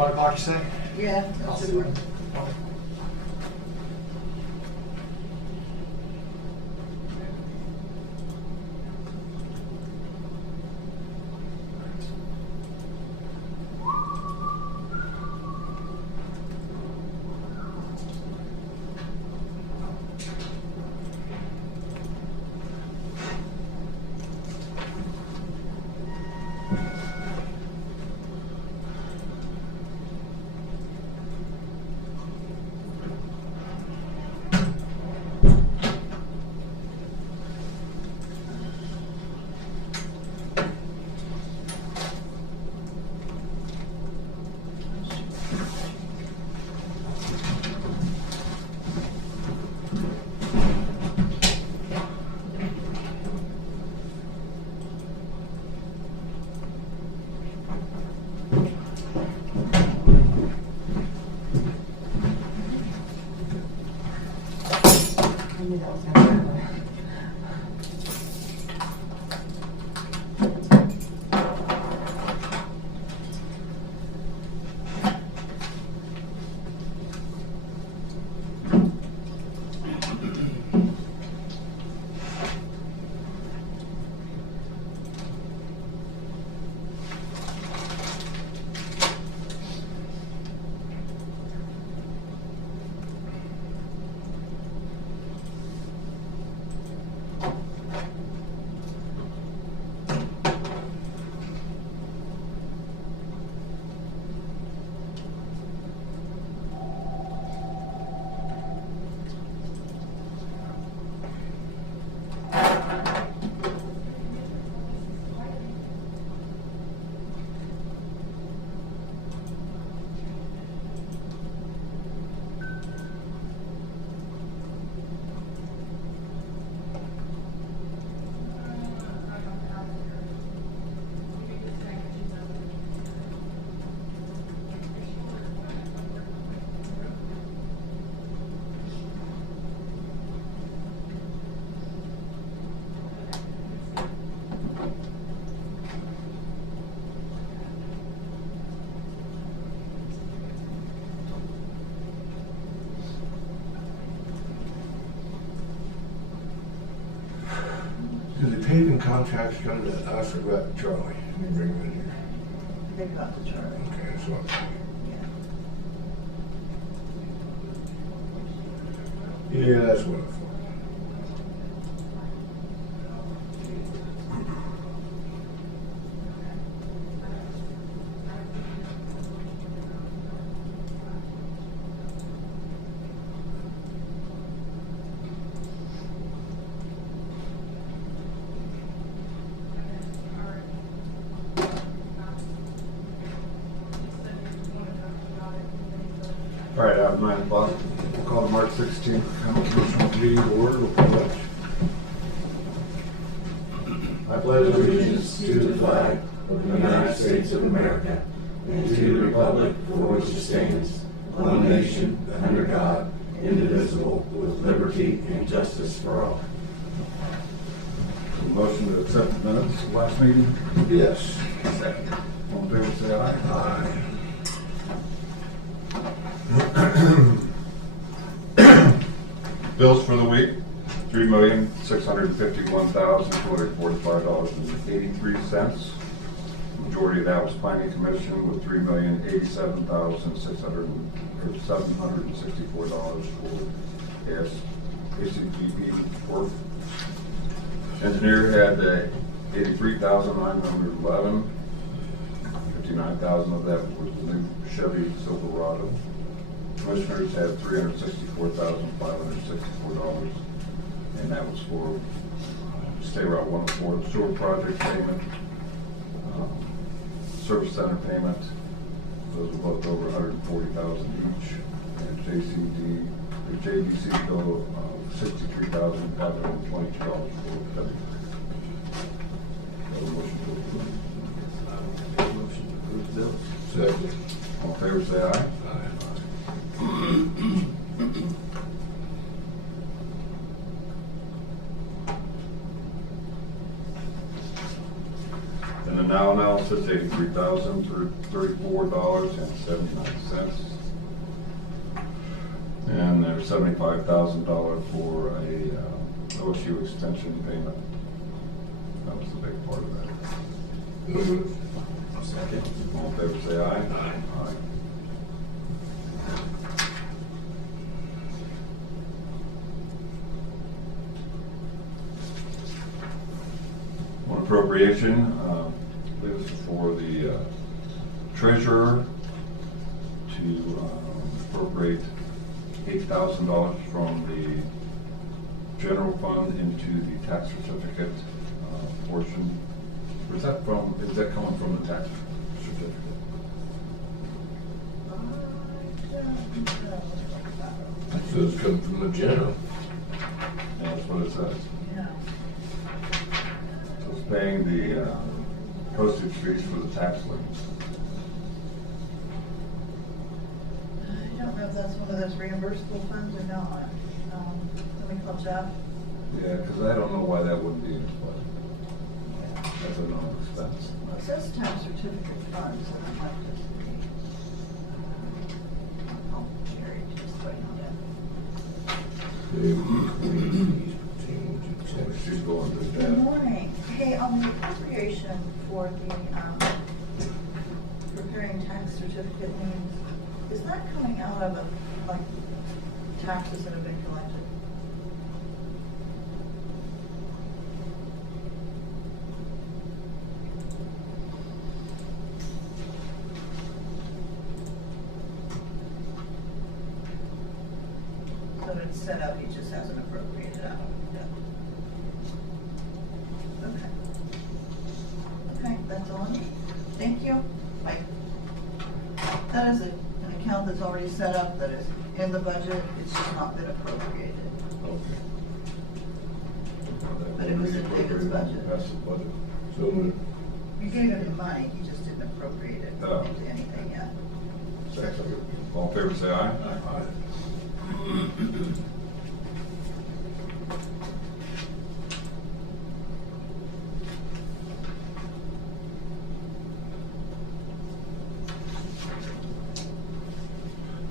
1 o'clock, you say? Yeah, I'll that's see it. it. I knew that was gonna happen. Do the paving contracts come to us or what, Charlie? You bring them in here. They got the Charlie. Okay, that's what I'm Yeah. saying. Yeah, that's what I thought. All right, at 9 o'clock, we'll call the March 16th county commissioner meeting to order. We'll pledge. I pledge allegiance to the flag of the United States of America and to the republic for which it stands, one nation, under God, indivisible, with liberty and justice for all. Motion to accept the minutes of last meeting. Yes. All in favor, say aye. Aye. Bills for the week, $3,651,245.83. Majority of that was planning commission with $3,087,764 for ACGP work. Engineer had $83,911. 59,000 of that was the new Chevy Silverado. Commissioners had $364,564, and that was for State Route 104, the sewer project payment, service center payment. Those were both over $140,000 each, and JDC bill of $63,522 for February. Motion to approve. Motion to approve the bills. Second. All in favor, say aye. And then Personnel analysis, $83,034.79. And there's $75,000 for a OSU extension payment. That was the big part of that. Second. All in favor, say aye. Aye. One appropriation, this is for the treasurer to appropriate $8,000 from the general fund into the tax certificate portion. Or is that coming from the tax certificate? So it's coming from the general. Yeah, that's what it says. Yeah. So it's paying the postage fees for the tax liens. I don't know if that's one of those reimbursable funds or not. Let me call Jeff. Yeah, because I don't know why that wouldn't be in his budget. That's a normal expense. Well, it says tax certificate funds, and I might just be. Oh, Jerry, just waiting on that. She's going to Good that. morning. Hey, on the appropriation for the, preparing tax certificate liens, is that coming out of, like, taxes that have been collected? So it's set up, he just hasn't appropriated out yet. Okay. Okay, that's all I need. Thank you. Bye. That is an account that's already set up, that is in the budget, it's just not been appropriated. Okay. But it was in David's budget. That's the budget. So moved. You gave him the money, he just didn't appropriate it Oh. into anything yet. Second. All in favor, say aye. Aye.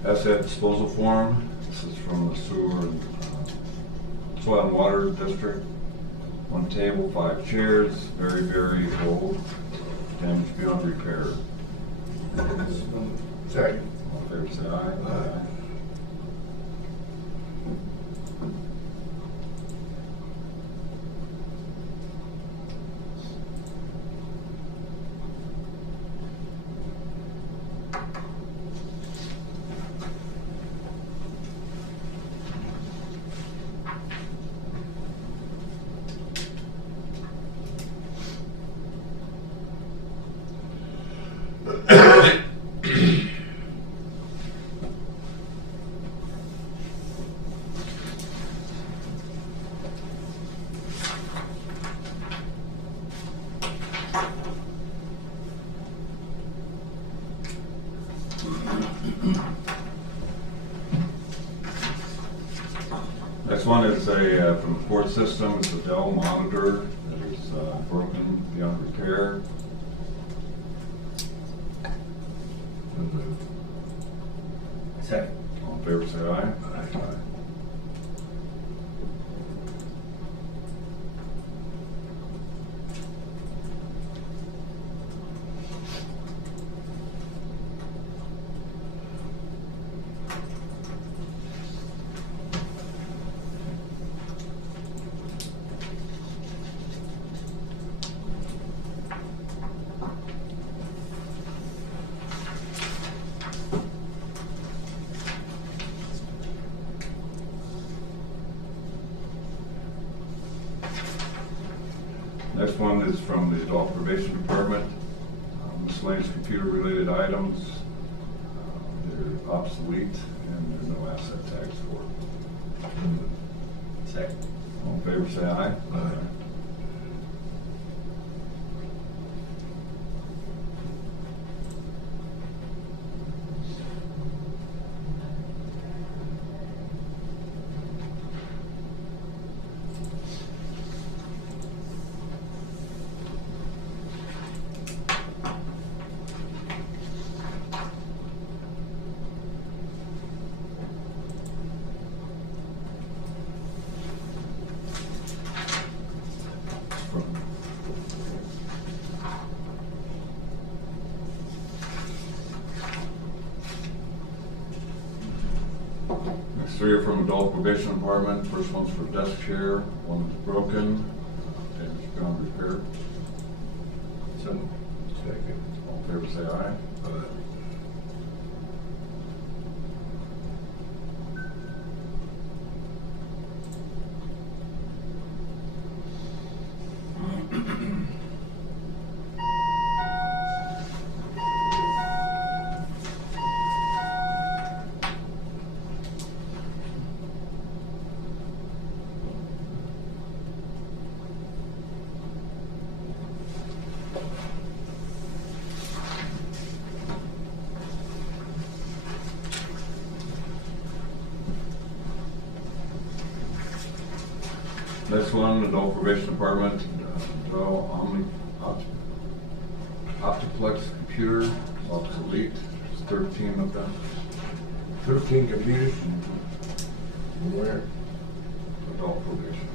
Asset disposal form, this is from the sewer and soil and water district. One table, 5 chairs, very, very old, damaged beyond repair. Second. All in favor, say aye. Aye. Next one is from the court system, it's a Dell monitor that is broken beyond repair. So moved. Second. All in favor, say aye. Aye. Next one is from the adult probation department, miscellaneous computer-related items. They're obsolete and there's no asset tags for it. So moved. Second. All in favor, say aye. Aye. three are from adult probation department. First one's for desk chair, one is broken, damage beyond repair. So, second. All in favor, say aye. Next one, adult probation department, Dell Optiplex computer, is obsolete. There's 13 of them. 13 computers? Where? Adult probation.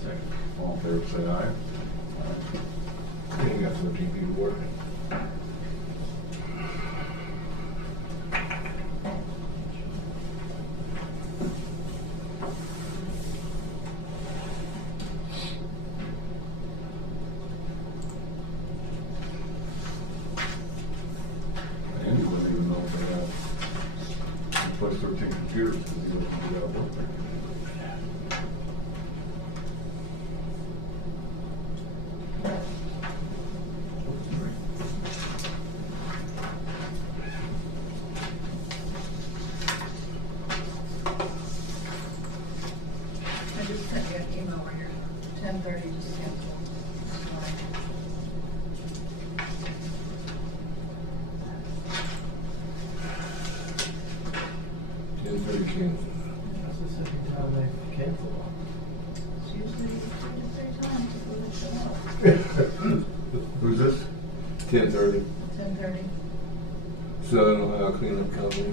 Second. All in favor, say aye. You got 13 people working. Andy wouldn't even know if they had plus 13 computers because he doesn't do that work there. I just sent you an email right here, 10:30, just cancel. That's the second time they've canceled one. It's usually 2 to 3 times before they show up. Who's this? 10:30. 10:30. Southern Ohio Cleanup Company.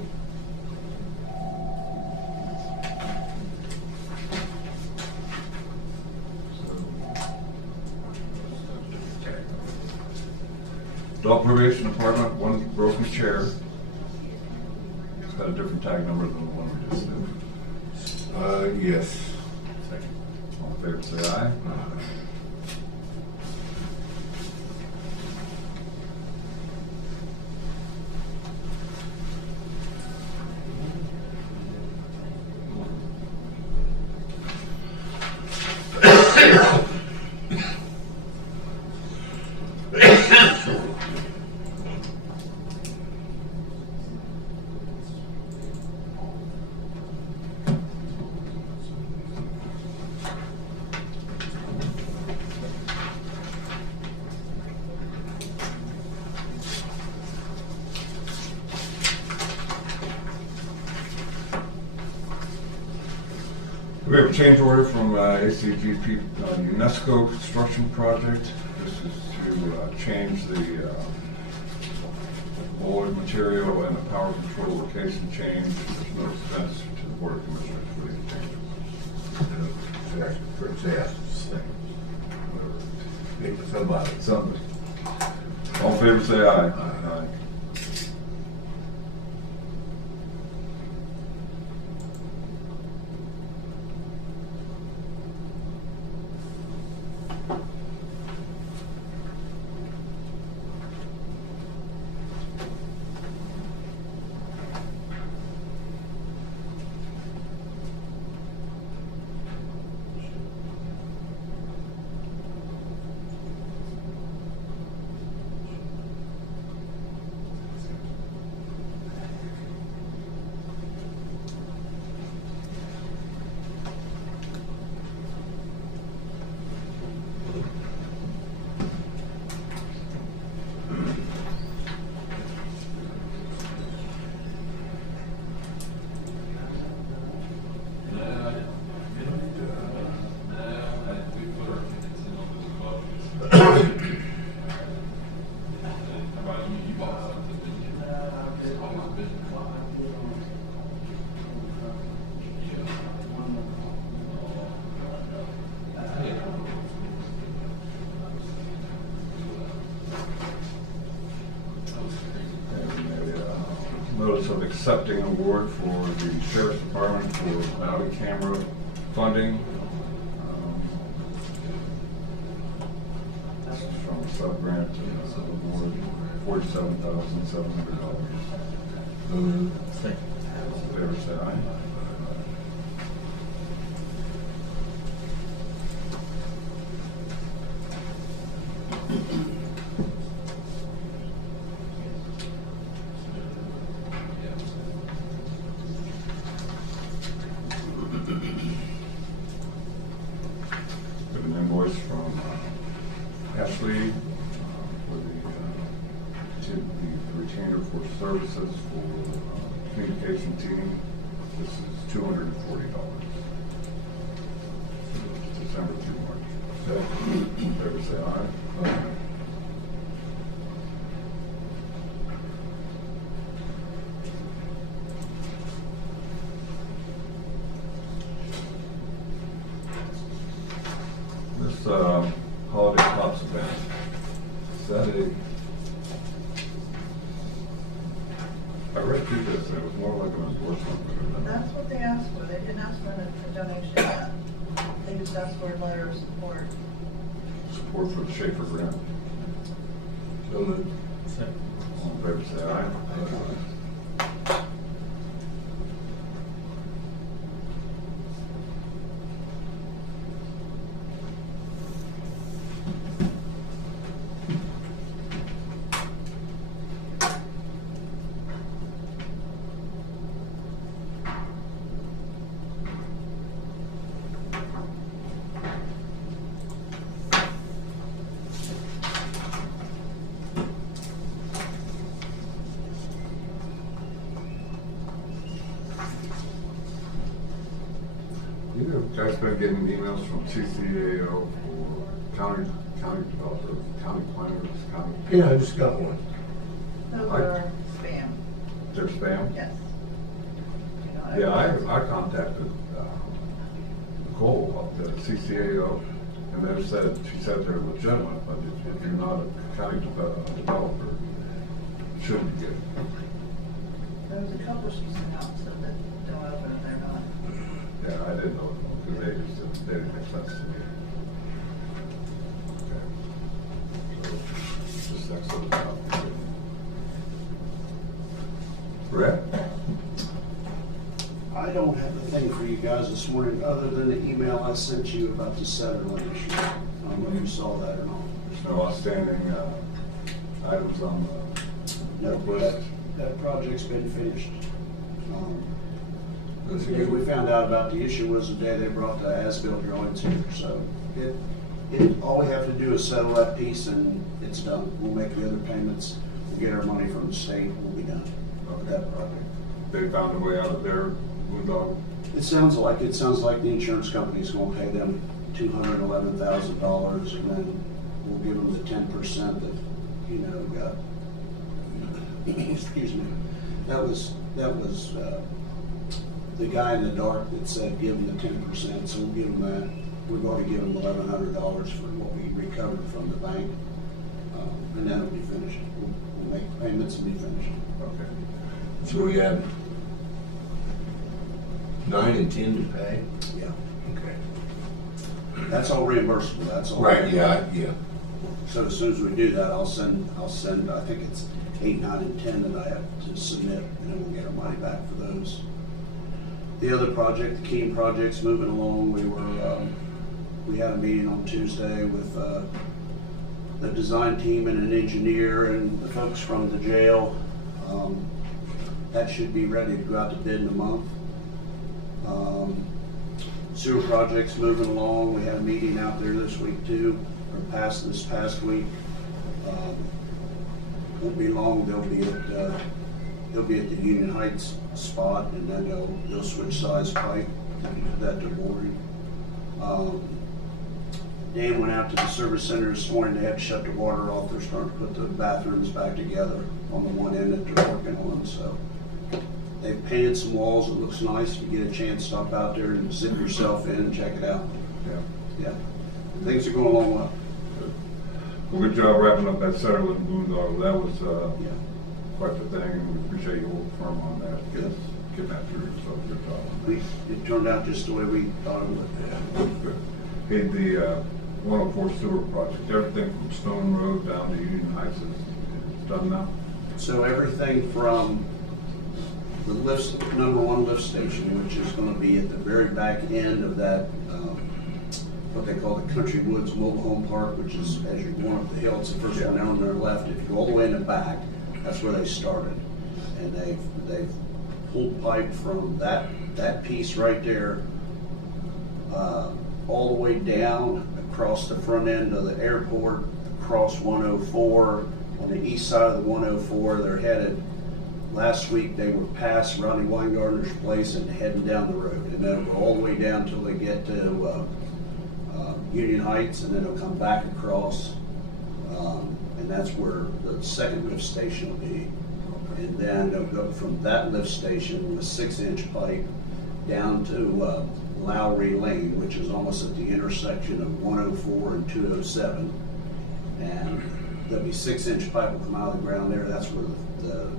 Adult probation department, one broken chair. It's got a different tag number than the one we just did. Yes. Second. All in favor, say aye. We have a change order from ACGP UNESCO construction project. This is to change the boiler material and the power control location change. There's no expense to the Board of Commissioners for these changes. First, yes. Second. Somebody. Something. All in favor, say aye. Aye. notice of accepting award for the Sheriff's Department for body camera funding. This is from a sub-grant award, $47,700. Second. All in favor, say aye. We have an invoice from Ashley for the retainer for services for communication team. This is $240. December through March. Second. In favor, say aye. This holiday pops event, Saturday. I read through this, and it was more like an endorsement. That's what they asked for. They didn't ask for a donation yet. They just asked for a letter of support. Support for the Schaefer grant. So moved. Second. All in favor, say aye. You guys been getting emails from CCAO for county developers, county planners, county? Yeah, I just got one. Those I- are spam, Their spam? yes. You know, Yeah, I contacted Nicole at the CCAO, and they said, she said they're legitimate, but if you're not a county developer, you shouldn't get it. There was a couple she sent out, so that don't open it, they're not. Yeah, I didn't know, because they didn't make sense to me. Okay. So, just next to the top. Brett? I don't have a thing for you guys this morning, other than the email I sent you about the Sutherland issue. I don't know if you saw that or not. There's no outstanding items on the No, list. that project's been finished. That's The day we found out about the issue was the day they brought the as-built drawings here, so all we have to do is settle that piece and it's done. We'll make the other payments, we'll get our money from the state, we'll be done with that project. They found a way out of their boondoggle. It sounds like the insurance company's gonna pay them $211,000, and then we'll give them the 10% that, got. Excuse me. That was the guy in the dark that said give them the 10%, so we'll give them that. We're going to give them $1,100 for what we recovered from the bank, and that'll be finished. We'll make payments and be finished. Okay. So we had 9 and 10 to pay? Yeah. Okay. That's all reimbursable, that's all. Right, yeah. So as soon as we do that, I'll send, I think it's 8, 9, and 10 that I have to submit, and then we'll get our money back for those. The other project, the Keene project's moving along. We had a meeting on Tuesday with the design team and an engineer and the folks from the jail. That should be ready to go out to bid in a month. Sewer project's moving along. We had a meeting out there this week too, or this past week. Won't be long, they'll be at the Union Heights spot, and then they'll switch size pipe and do that to boring. Dan went out to the service center this morning. They had to shut the water off. They're starting to put the bathrooms back together on the one end that they're working on, so. They've painted some walls. It looks nice. If you get a chance, stop out there and zip yourself in and check it out. Yeah. Yeah, things are going along well. Well, good job wrapping up that Sutherland boondoggle. That was, Yeah. quite the thing, and we appreciate you working firm on that, getting that through, so good job on that. It turned out just the way we thought it would. Good. Hey, the 104 sewer project, everything from Stone Road down to Union Heights is done now? So everything from the lift, number one lift station, which is gonna be at the very back end of that, what they call the Country Woods Mobile Home Park, which is as you're going up the hill, it's the first one down on their left. If you go all the way in the back, that's where they started. And they've pulled pipe from that piece right there, all the way down across the front end of the airport, across 104, on the east side of the 104. They're headed, last week they were past Rodney Weingartner's place and heading down the road. And then go all the way down till they get to Union Heights, and then they'll come back across. And that's where the second lift station will be. And then they'll go from that lift station with 6-inch pipe down to Lowry Lane, which is almost at the intersection of 104 and 207. And there'll be 6-inch pipe will come out of the ground there. That's where the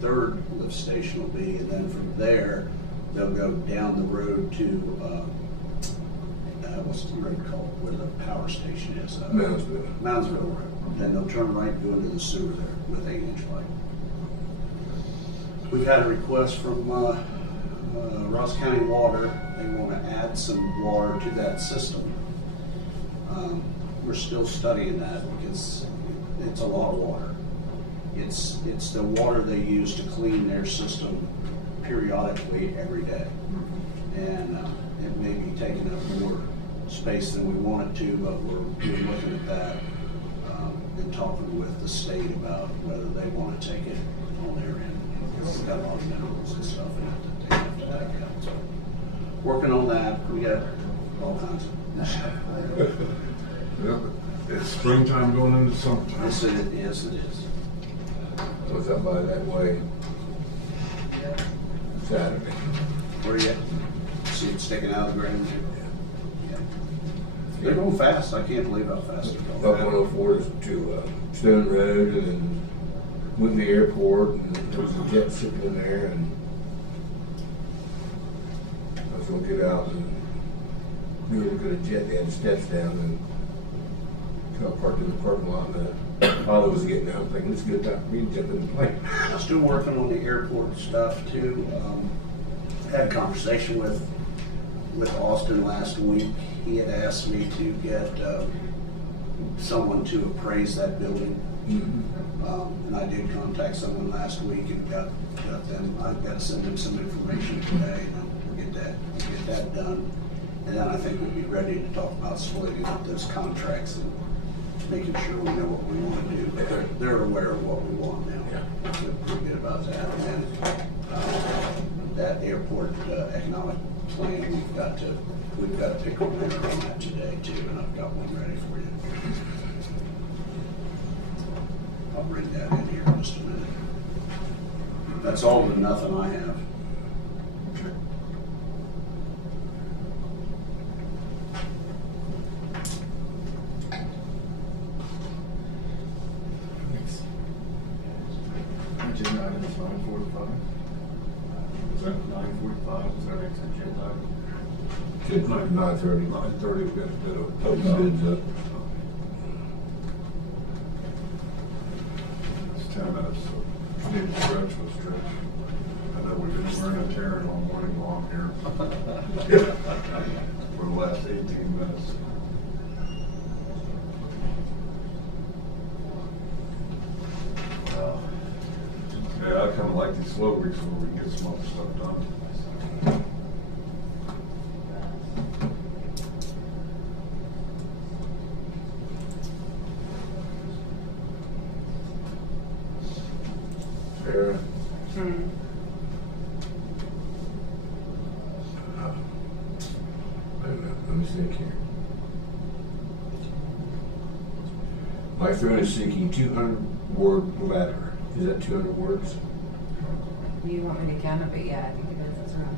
third lift station will be. And then from there, they'll go down the road to, what's the road called, where the power station is? Moundsville Road. Then they'll turn right and go into the sewer there with 8-inch pipe. We've had a request from Ross County Water. They want to add some water to that system. We're still studying that because it's a lot of water. It's the water they use to clean their system periodically every day. And it may be taking up more space than we want it to, but we're looking at that and talking with the state about whether they want to take it on their end. It's got a lot of minerals and stuff in it that they have to take out. So working on that. We got all kinds of stuff. Yeah, it's springtime going into summertime. Yes, it is. Was up by that way Saturday. Where you at? See it sticking out of the ground? Yeah. They're going fast. I can't believe how fast they're Up going. 104 to Stone Road, and then went to the airport, and there was a jet sitting in there, and I was gonna get out and we were gonna jet. They had steps down, and got parked in the parking lot, and the pilot was getting out. I'm thinking, it's a good time for me to jump in the plane. I'm still working on the airport stuff too. Had a conversation with Austin last week. He had asked me to get someone to appraise that building. And I did contact someone last week and got them. I've got to send them some information today, and we'll get that done. And then I think we'll be ready to talk about splitting up those contracts and making sure we know what we want to do. But they're aware of what we want now. I feel pretty good about that. And then that airport economic plan, we've got to pick a winner on that today too, and I've got one ready for you. I'll bring that in here in just a minute. That's all but nothing I have. Okay. Agenda item is 9:45. Is that 9:45 is our next agenda item. It's like 9:30. 9:30? We've got a bit of Open bids up. It's 10 minutes, so need to stretch, we'll stretch. I know we've been wearing a tear all morning long here. For the last 18 minutes. Yeah, I kind of like these slow weeks where we can get some other stuff done. Sarah. Wait a minute, let me think here. My phone is seeking 200-word letter. Is that 200 words? You want me to count it, but yeah, I think it is. It's around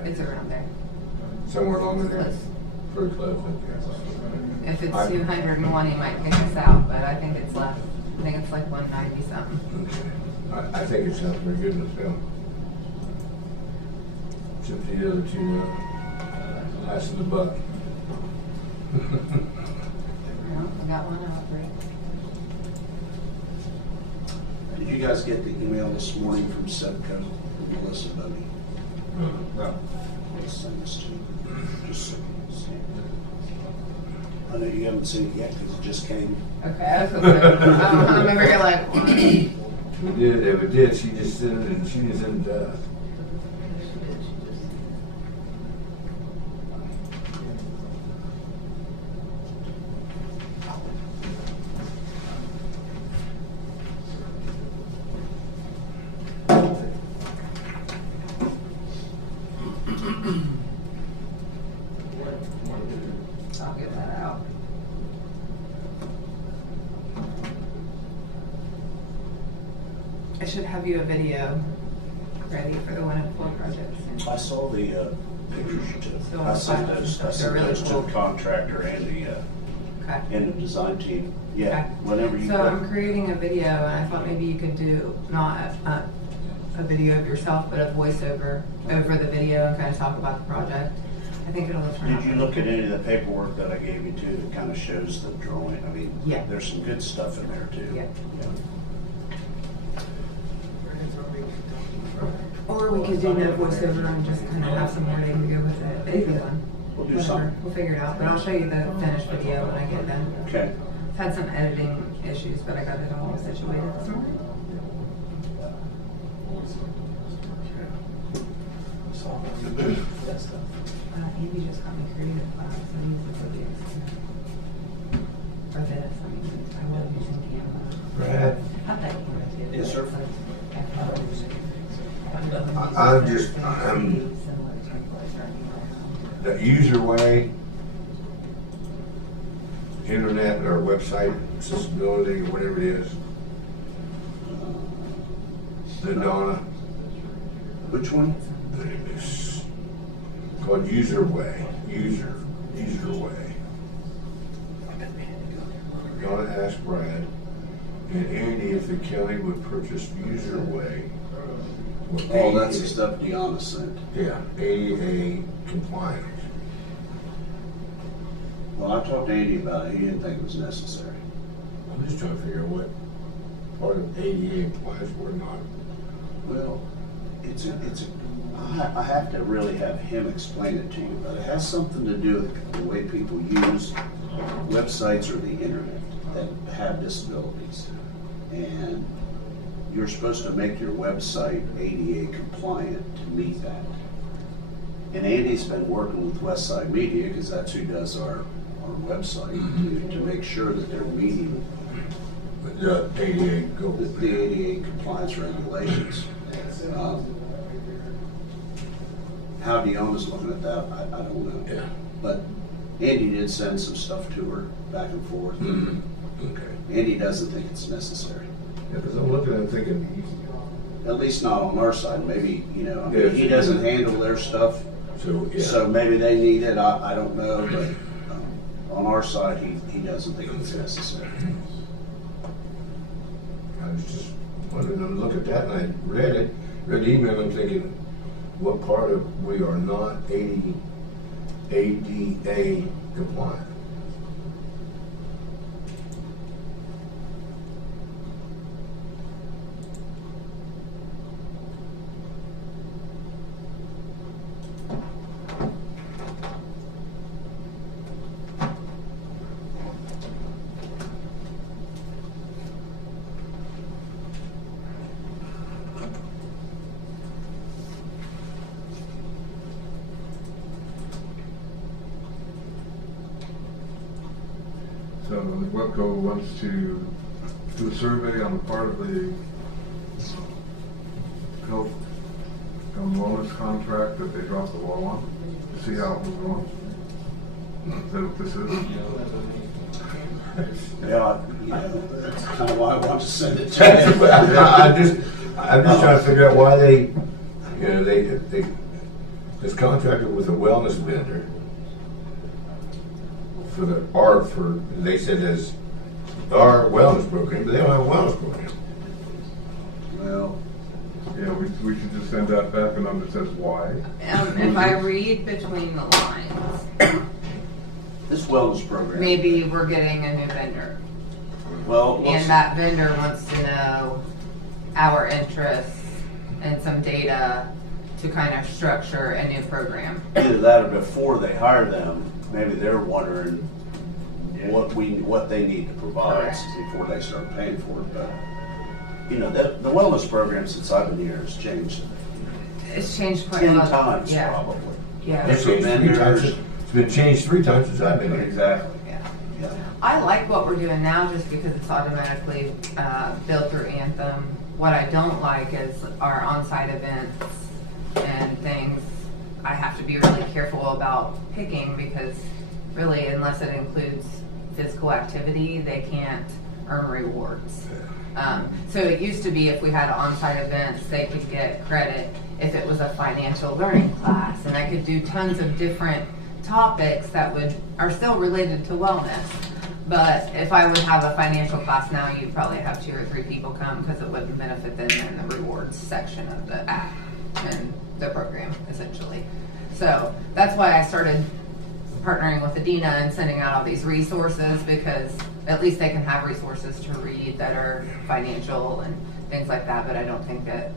there. It's around there. Somewhere along in there? Close. Pretty close, okay. If it's I- 201, he might kick us out, but I think it's less. I think it's like 190 something. Okay. I think it sounds pretty good myself. Except the other two, passing the buck. Well, I got one out, right? Did you guys get the email this morning from Sevco, from Melissa Bodie? No. I'll send this to you, just so you can see it. I know you haven't seen it yet because it just came. Okay, I was gonna I'm over here like, what? We did, if it did, she just sent it and she just sent it to us. I'll get that out. I should have you a video ready for the one at Full Project. I saw the pictures you took. So I sent those, I they're sent really those to cool. the contractor and the Okay. design team. Yeah, Okay. whenever you. So go. I'm creating a video, and I thought maybe you could do not a video of yourself, but a voiceover over the video and kind of talk about the project. I think it'll turn out. Did you look at any of the paperwork that I gave you too, that kind of shows the drawing? I mean, Yeah. there's some good stuff in there too. Yeah. Yeah. Or we could do no voiceover and just kind of have some wording to go with it. Either one. We'll do Whatever. something. We'll figure it out. But I'll show you the finished video when I get done. Okay. I've had some editing issues, but I got it all situated this morning. Andy just got me creative class, so I use the videos. For this, I mean, I love using Canva. Brad? I thought Canva did. Yes, sir. I'm the user way, internet or website accessibility or whatever it is. The Donna, Which one? it's called user way, user way. Donna asked Brad and Andy if the county would purchase user way. Oh, that's the stuff Deanna sent. Yeah, ADA compliant. Well, I talked to Andy about it. He didn't think it was necessary. I'm just trying to figure out what part of ADA applies or not. Well, I have to really have him explain it to you, but it has something to do with the way people use websites or the internet that have disabilities. And you're supposed to make your website ADA compliant to meet that. And Andy's been working with Westside Media, because that's who does our website, to make sure that they're meeting The ADA goals. the ADA compliance regulations. How Deanna's looking at that, I don't know. Yeah. But Andy did send some stuff to her back and forth. Okay. Andy doesn't think it's necessary, Yeah, because I'm looking at it thinking, at least not on our side. Maybe, I mean, Yeah. he doesn't handle their stuff, so, yeah. so maybe they need it, I don't know, but on our side, he doesn't think it's necessary. I was just wanted to look at that and I read the email and thinking, what part of we are not ADA compliant? So WEPCO wants to do a survey on the part of the health and wellness contract that they dropped the ball on, to see how it was going. Is that what this is? Yeah, that's kind of why I want to send it to him. I'm just trying to figure out why they it's contracted with a wellness vendor for they said as our wellness program, but they don't have a wellness program. Well, Yeah, we should just send that back and then it says why. If I read between the lines, this wellness program. maybe we're getting a new vendor. Well, let's- And that vendor wants to know our interests and some data to kind of structure a new program. either that or before they hire them, maybe they're wondering what they need to provide Correct. before they start paying for it. But you know, the wellness program since I've been here has changed It's changed quite 10 a lot. times Yeah. probably. Yeah. It's changed 3 times. It's been changed 3 times since I've been here. Exactly. Yeah. Yeah. I like what we're doing now just because it's automatically billed through Anthem. What I don't like is our on-site events and things I have to be really careful about picking because really unless it includes physical activity, they can't earn rewards. So it used to be if we had on-site events, they could get credit if it was a financial learning class. And I could do tons of different topics that are still related to wellness. But if I would have a financial class now, you'd probably have 2 or 3 people come because it wouldn't benefit them in the rewards section of the app and the program, essentially. So that's why I started partnering with Adina and sending out all these resources because at least they can have resources to read that are financial and things like that. But I don't think that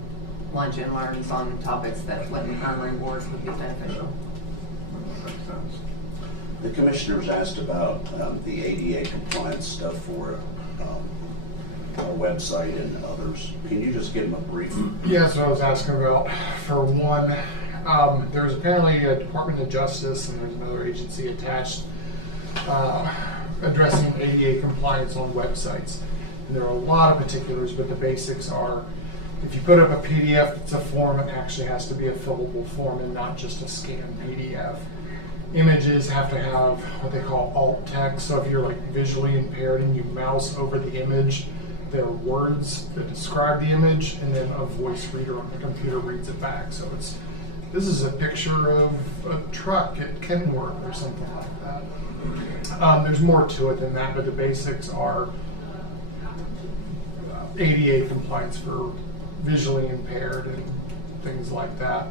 lunch and learns on topics that wouldn't earn rewards would be beneficial. Makes sense. The commissioners asked about the ADA compliance stuff for our website and others. Can you just give them a brief? Yeah, that's what I was asking about. For one, there's apparently a Department of Justice and there's another agency attached addressing ADA compliance on websites. And there are a lot of particulars, but the basics are if you put up a PDF, it's a form, it actually has to be a fillable form and not just a scanned PDF. Images have to have what they call alt text, so if you're like visually impaired and you mouse over the image, there are words that describe the image and then a voice reader on the computer reads it back. So this is a picture of a truck at Kenworth or something like that. There's more to it than that, but the basics are ADA compliance for visually impaired and things like that.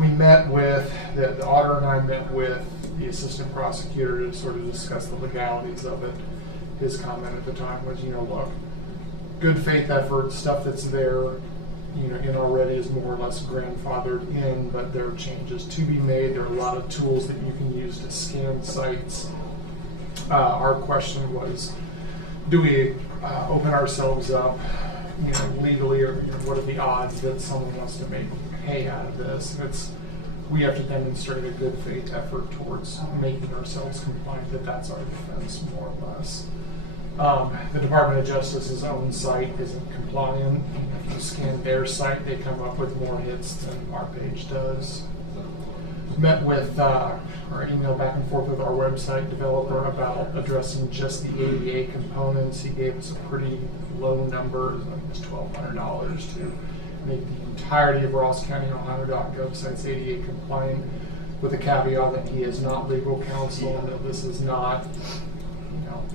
We met with, the auditor and I met with the assistant prosecutor to sort of discuss the legalities of it. His comment at the time was, look, good faith effort, stuff that's there, in already is more or less grandfathered in, but there are changes to be made. There are a lot of tools that you can use to scan sites. Our question was, do we open ourselves up, legally, or what are the odds that someone wants to make pay out of this? We have to demonstrate a good faith effort towards making ourselves compliant, that's our defense, more or less. The Department of Justice's own site isn't compliant. If you scan their site, they come up with more hits than our page does. Met with, or emailed back and forth with our website developer about addressing just the ADA components. He gave us a pretty low number, I think it was $1,200 to make the entirety of Ross County Ohio.gov sites ADA compliant, with a caveat that he is not legal counsel and that this is not,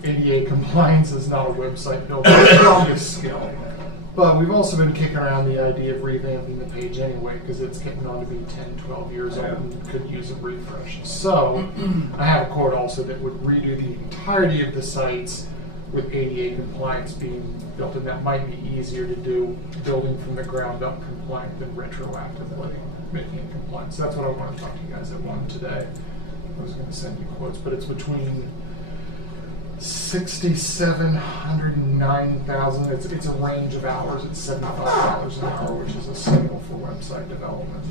ADA compliance is not a website built on this skill. But we've also been kicking around the idea of revamping the page anyway, because it's getting on to be 10, 12 years old and could use a refresh. So I have a quote also that would redo the entirety of the sites with ADA compliance being built, and that might be easier to do building from the ground up compliant than retroactively making it compliant. So that's what I want to talk to you guys at 1 today. I was going to send you quotes, but it's between 6,700 and 9,000. It's a range of hours. It's $75 an hour, which is a signal for website development.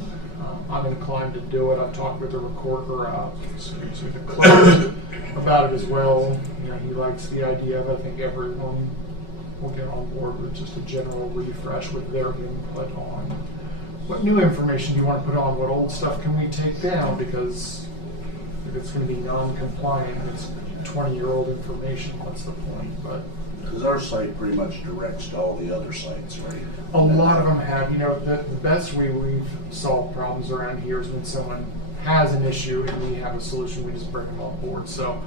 I'm inclined to do it. I've talked with the the clerk about it as well. He likes the idea of it. I think everyone will get on board with just a general refresh with their input on what new information do you want to put on, what old stuff can we take down, because if it's going to be non-compliant, it's 20-year-old information, what's the point? But Because our site pretty much directs to all the other sites, right? a lot of them have, the best way we've solved problems around here is when someone has an issue and we have a solution, we just bring them on board. So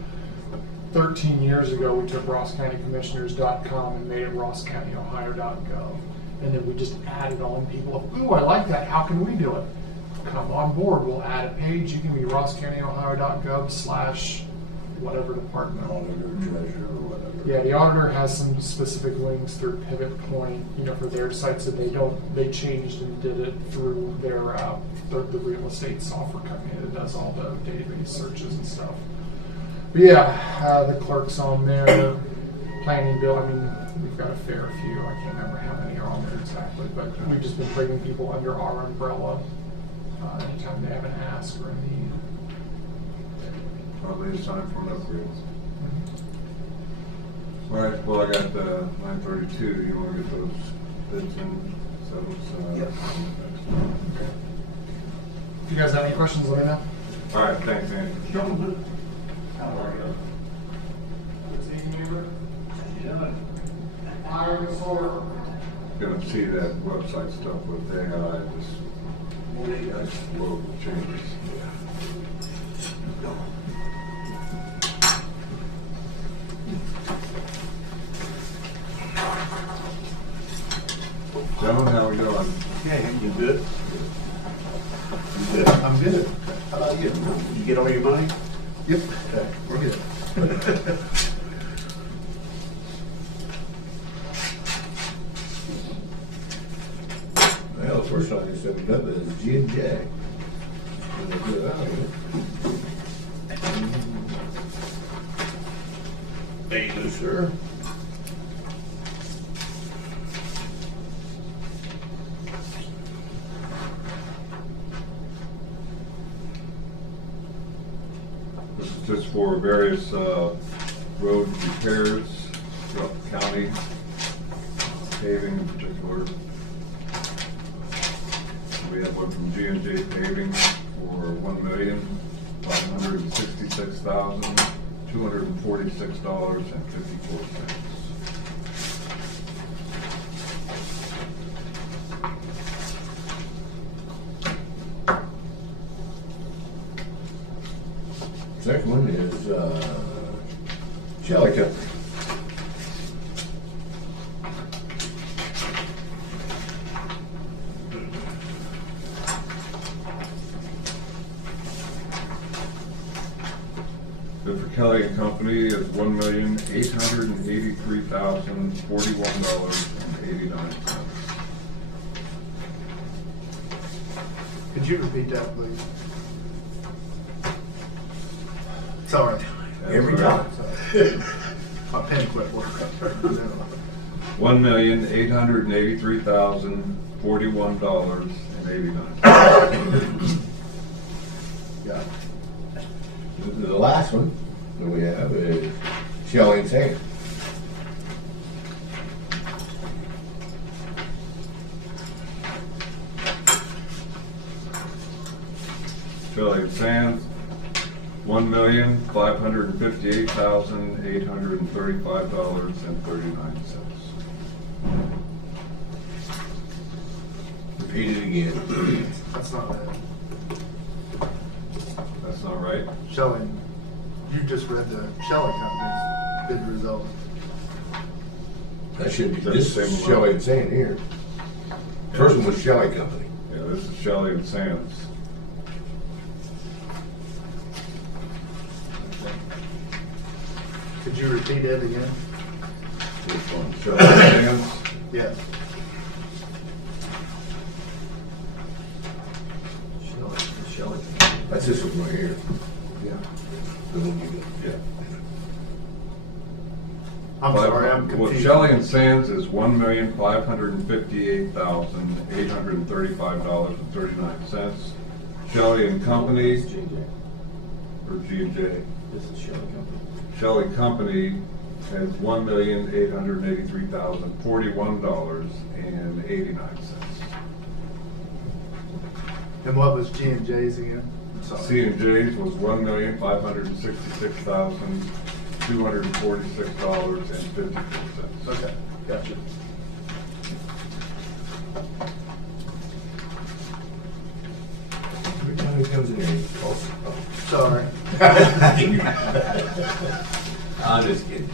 13 years ago, we took rosscountycommissioners.com and made it rosscountyohio.gov. And then we just added on people, ooh, I like that, how can we do it? Come on board, we'll add a page, you can be rosscountyohio.gov/ whatever department. Auditor, treasurer, or whatever. Yeah, the auditor has some specific links through Pivot Point, for their sites that they changed and did it through their, the real estate software company that does all the database searches and stuff. But yeah, the clerk's on there, planning bill, we've got a fair few, I can't remember how many are on there exactly, but we've just been bringing people under our umbrella, anytime they have an ask or a need. Probably it's time for an upgrade. All right, well, I got 9:32. You want to get those bids in? Yep. Okay. If you guys have any questions, let me know. All right, thanks, Andy. Gonna see that website stuff with AI, just world changes. Gentlemen, how we doing? Okay, you good? You good? I'm good. How about you? Did you get all your money? Yep. Okay, we're good. Well, the first time they set it up is G&J. And they put it out here. There you go, sir. Sure. This is just for various road repairs throughout the county, paving in particular. We have one from G&J Paving for $1,566,246.54. Second one is Shelley Company. Bid for Kelly and Company is $1,883,041.89. Could you repeat that, please? Sorry. Every time. My pen quit working. $1,883,041.89. Got it. The last one that we have is Shelley and Sands. Shelley and Sands, $1,558,835.39. Repeat it again. That's not bad. That's not right? Shelley, you just read the Shelley Company's bid result. That should be, That's this the is same Shelley one. and Sands here. First one was Shelley Company. Yeah, this is Shelley and Sands. Could you repeat it again? Which one? Shelley and Sands? Yes. Shelley. That's this one right here. Yeah. The one you got. Yeah. I'm sorry, I'm Well, confused. Shelley and Sands is $1,558,835.39. Shelley and Company, or G&J. This is Shelley Company. Shelley Company has $1,883,041.89. And what was G&J's again? I'm sorry. C&J's was $1,566,246.54. Okay, gotcha. Every time he comes in here, he calls Sorry. I'm just kidding.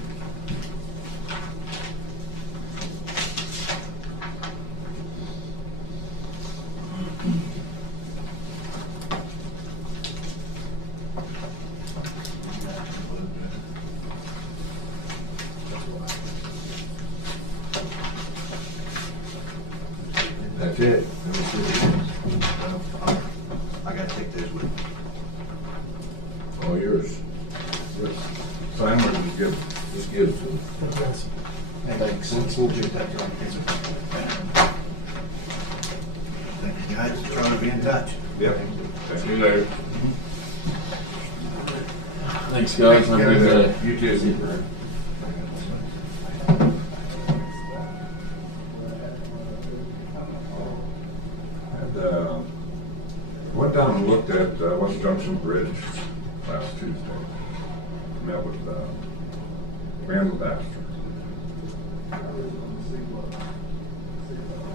That's it. I gotta take those with me. All yours. Sign what you give. Just give it to them. Thanks. We'll get that done. Thank you guys, trying to be in touch. Yep. See you later. Thanks, guys. Have a good day. You too. And, went down and looked at West Junction Bridge last Tuesday. Met with Randall Baxter.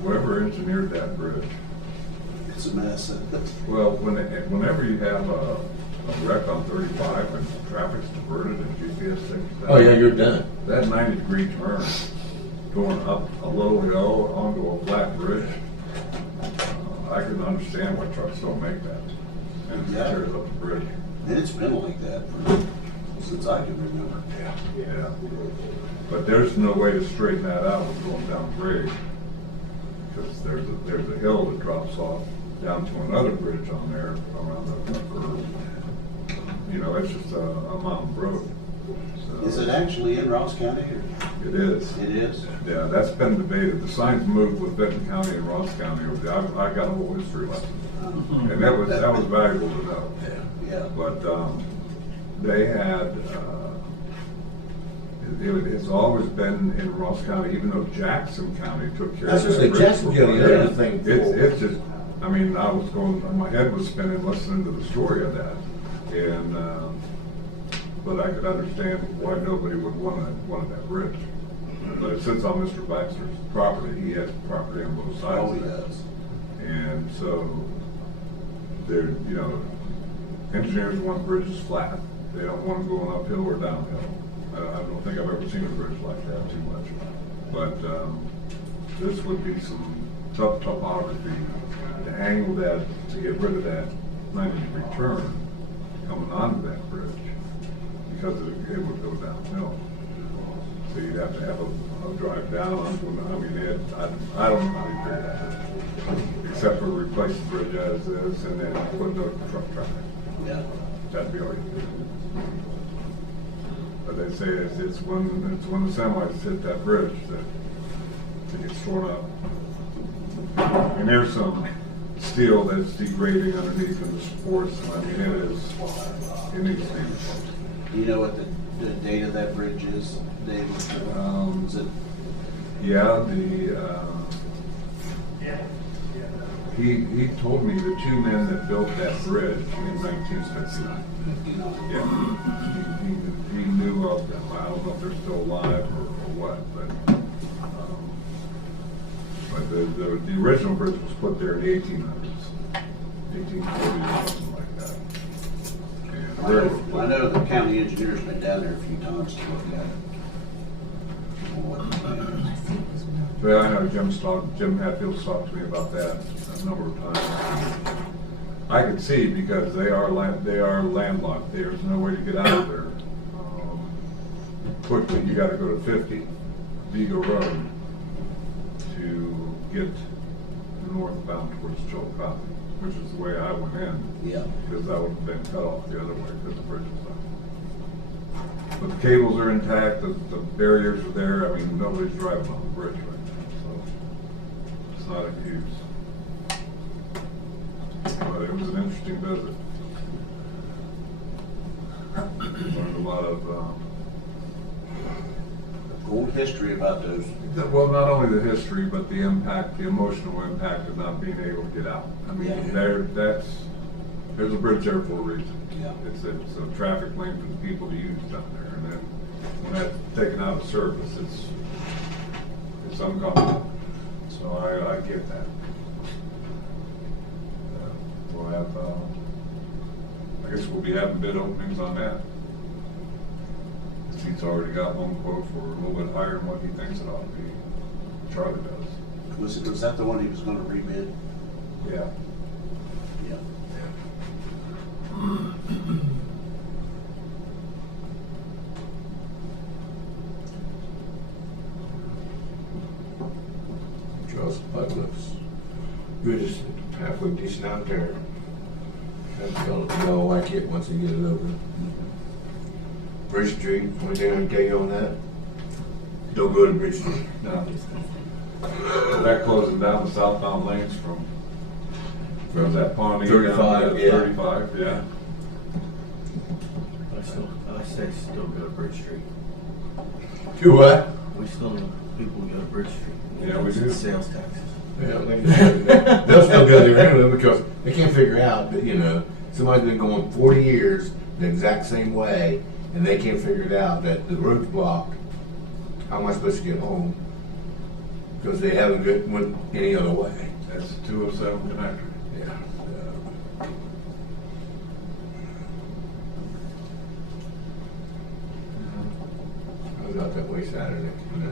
Whoever engineered that bridge, It's a mess. well, whenever you have a wreck on 35 and traffic's diverted and GPS takes that. Oh, yeah, you're done. That 90-degree turn, going up a little hill onto a flat bridge, I can understand why trucks don't make that. And it Yeah. tears up the bridge. And it's been like that since I can remember. Yeah. But there's no way to straighten that out with going down grade. Because there's a hill that drops off down to another bridge on there around the curve. You know, it's just a mountain road. So Is it actually in Ross County? It is. It is? Yeah, that's been debated. The signs moved with Benton County and Ross County. I got a whole history lesson. And that was valuable to know. Yeah. But they had, it's always been in Ross County, even though Jackson County took care of That's that. just like bridge Jackson before. County, Yeah. another thing. It's just, I mean, I was going, my head was spinning listening to the story of that. And, but I could understand why nobody would want that bridge. But since on Mr. Baxter's property, he has property on both sides Oh, of he that. does. And so, they're, you know, engineers want bridges flat. They don't want them going uphill or downhill. I don't think I've ever seen a bridge like that too much. But this would be some tough topography to angle that, to get rid of that 90-degree turn coming onto that bridge, because it would go downhill. So you'd have to have a drive down onto, I mean, I don't know how you figure that out. Except for replace the bridge as is and then put no truck traffic. Yeah. That'd be all you do. But they say it's when the semis hit that bridge that it gets torn up. And there's some steel that's degrading underneath in the supports, and I mean, it needs to be. Do you know what the date of that bridge is, David? Is it? Yeah, he told me the two men that built that bridge in 1969. You know? Yeah, he knew of them. I don't know if they're still alive or what, but the original bridge was put there in the 1800s, 1840 or something like that. And I know the county engineer's been down there a few times to look at it. Well, I know Jim Hatfield's talked to me about that a number of times. I could see because they are landlocked. There's no way to get out of there quickly. You got to go to 50 Vigo Road to get northbound towards Chillicothe, which is the way I went in. Yeah. Because I would have been cut off the other way because the bridge was up. But the cables are intact, the barriers are there. I mean, nobody's driving on the bridge right now, so it's not in use. But it was an interesting visit. Learned a lot of, Old history about those. well, not only the history, but the impact, the emotional impact of not being able to get out. I mean, Yeah. there's a bridge there for a reason. Yeah. It's a traffic lane for the people to use down there, and then when that's taken out of service, it's uncomfortable. So I get that. We'll have, I I guess we'll be having bid openings on that. He's already got one quote for a little bit higher than what he thinks it ought to be. Charlie does. Was that the one he was gonna rebid? Yeah. Yeah. Charles Bud looks good, as halfway decent out there. Y'all like it once they get it over. Bridge Street, only thing I can tell you on that, don't go to Bridge Street. No. That closing down the southbound lanes from that Pawnee down 35, to yeah. 35, yeah. I say still go to Bridge Street. Do what? We still know people go to Bridge Street. Yeah, we do. Sales taxes. Yeah, they'll still go there anyway because they can't figure out that, you know, somebody's been going 40 years the exact same way and they can't figure it out that the road's blocked. How am I supposed to get home? Because they haven't went any other way. That's 207 connector. Yeah. I was out that way Saturday.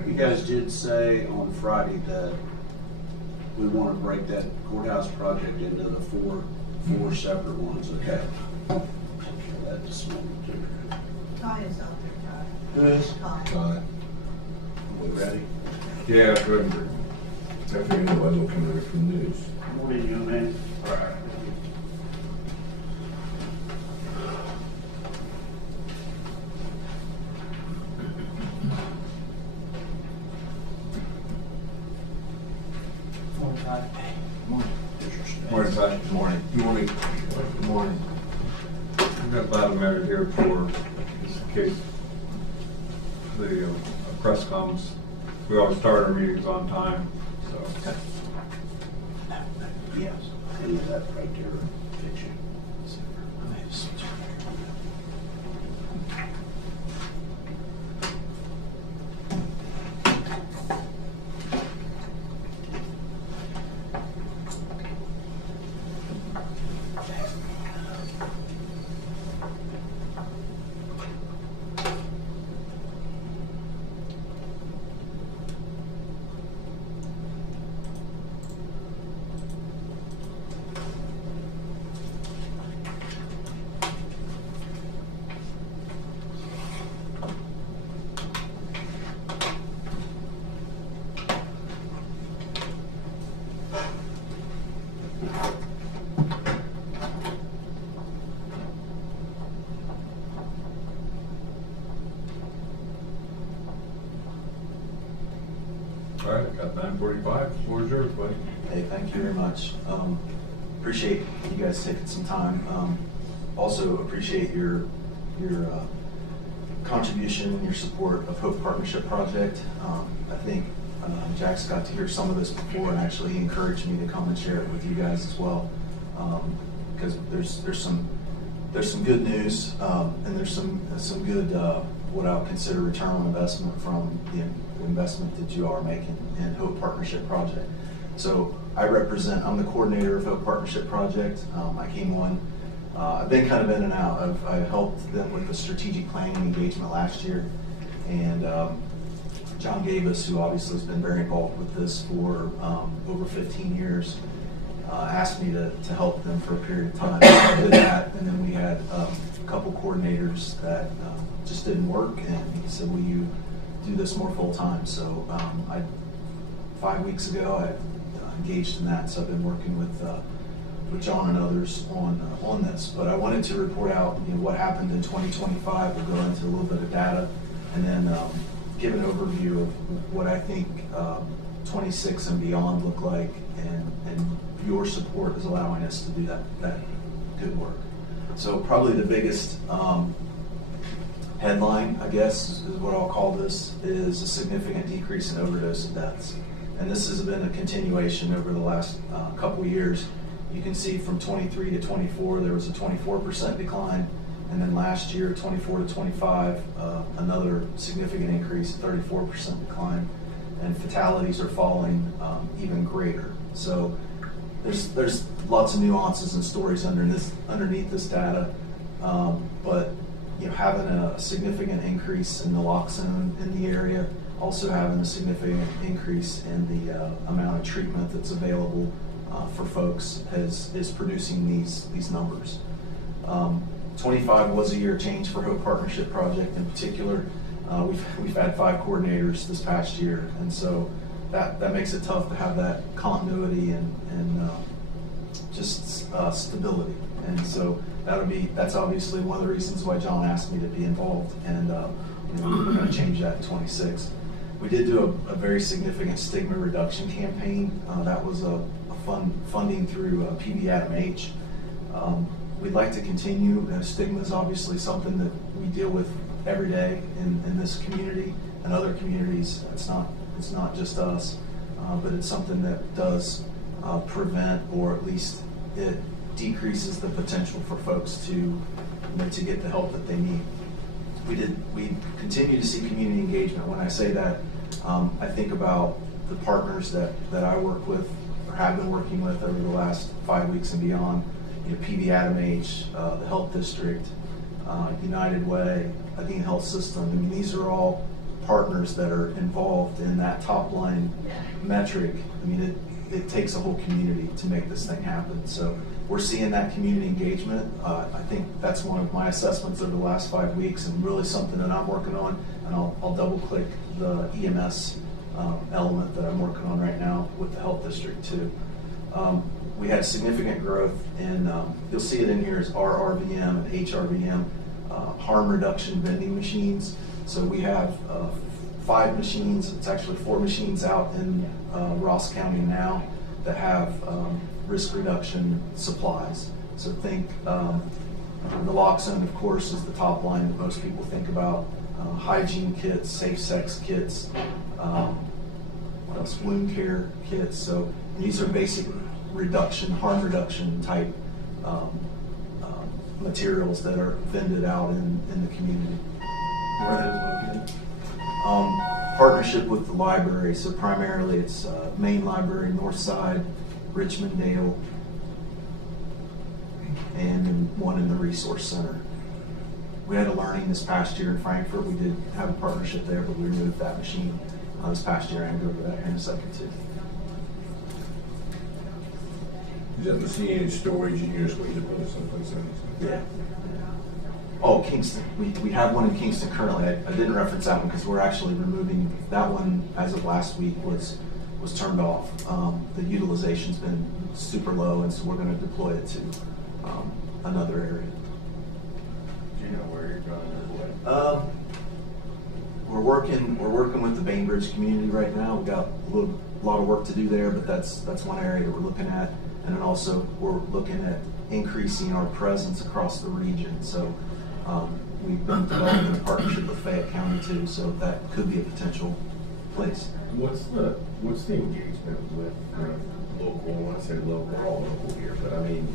You guys did say on Friday that we want to break that courthouse project into the four separate ones, okay? That this morning too. Ty is out there, Ty. Who is? Ty. We ready? Yeah, good. I figured it wasn't coming over from news. Morning, young man. All right. Morning, Ty. Good morning. Good morning. Good morning. We've got about a minute here for, just in case the press comes. We always start our meetings on time, so. Yes. Any of that right there, fix you. All right, got 9:45. Floor is yours, buddy. Hey, thank you very much. Appreciate you guys taking some time. Also appreciate your contribution and your support of Hope Partnership Project. I think Jack's got to hear some of this before, and actually he encouraged me to come and share it with you guys as well. Because there's some good news, and there's some good what I would consider return on investment from the investment that you are making in Hope Partnership Project. So I'm the coordinator of Hope Partnership Project. I came on, I've been kind of in and out. I helped them with the strategic planning engagement last year, and John Gabus, who obviously has been very involved with this for over 15 years, asked me to help them for a period of time. I did that, and then we had a couple coordinators that just didn't work, and he said, "Will you do this more full time?" So 5 weeks ago, I engaged in that. So I've been working with John and others on this. But I wanted to report out, what happened in 2025. We'll go into a little bit of data, and then give an overview of what I think 26 and beyond look like, and your support is allowing us to do that good work. So probably the biggest headline, I guess, is what I'll call this, is a significant decrease in overdose deaths. And this has been a continuation over the last couple years. You can see from 23 to 24, there was a 24% decline. And then last year, 24 to 25, another significant increase, 34% decline. And fatalities are falling even greater. So there's lots of nuances and stories underneath this data. But having a significant increase in naloxone in the area, also having a significant increase in the amount of treatment that's available for folks is producing these numbers. 25 was a year of change for Hope Partnership Project in particular. We've had 5 coordinators this past year, and so that makes it tough to have that continuity and just stability. And so that's obviously one of the reasons why John asked me to be involved, and we're going to change that in 26. We did do a very significant stigma reduction campaign. That was a funding through PBADMH. We'd like to continue. Stigma is obviously something that we deal with every day in this community and other communities. It's not just us, but it's something that does prevent, or at least it decreases the potential for folks to get the help that they need. We continue to see community engagement. When I say that, I think about the partners that I work with or have been working with over the last 5 weeks and beyond. PBADMH, the Health District, United Way, Adine Health System. I mean, these are all partners that are involved in that top line metric. I mean, it takes a whole community to make this thing happen. So we're seeing that community engagement. I think that's one of my assessments over the last 5 weeks, and really something that I'm working on. And I'll double click the EMS element that I'm working on right now with the Health District too. We had significant growth in, you'll see it in here as RRVM and HRVM, harm reduction vending machines. So we have 5 machines, it's actually 4 machines out in Ross County now that have risk reduction supplies. So think naloxone, of course, is the top line that most people think about. Hygiene kits, safe sex kits, what else? Wound care kits. So these are basic harm reduction type materials that are vended out in the community. Where are those located? Partnership with the library. So primarily it's Main Library, North Side, Richmond-Dale, and then one in the Resource Center. We had a learning this past year in Frankfurt. We did have a partnership there, but we removed that machine this past year. I'm going to go over that here in a second too. Is that machine in storage and you're just waiting to put it someplace else? Yeah. Oh, Kingston. We have one in Kingston currently. I didn't reference that one because we're actually removing that one as of last week was turned off. The utilization's been super low, and so we're going to deploy it to another area. Do you know where you're going to deploy? We're working with the Bainbridge community right now. We've got a lot of work to do there, but that's one area that we're looking at. And then also we're looking at increasing our presence across the region. So we've been developing a partnership with Fayette County too, so that could be a potential place. What's the engagement with local, when I say local, all local here, but I mean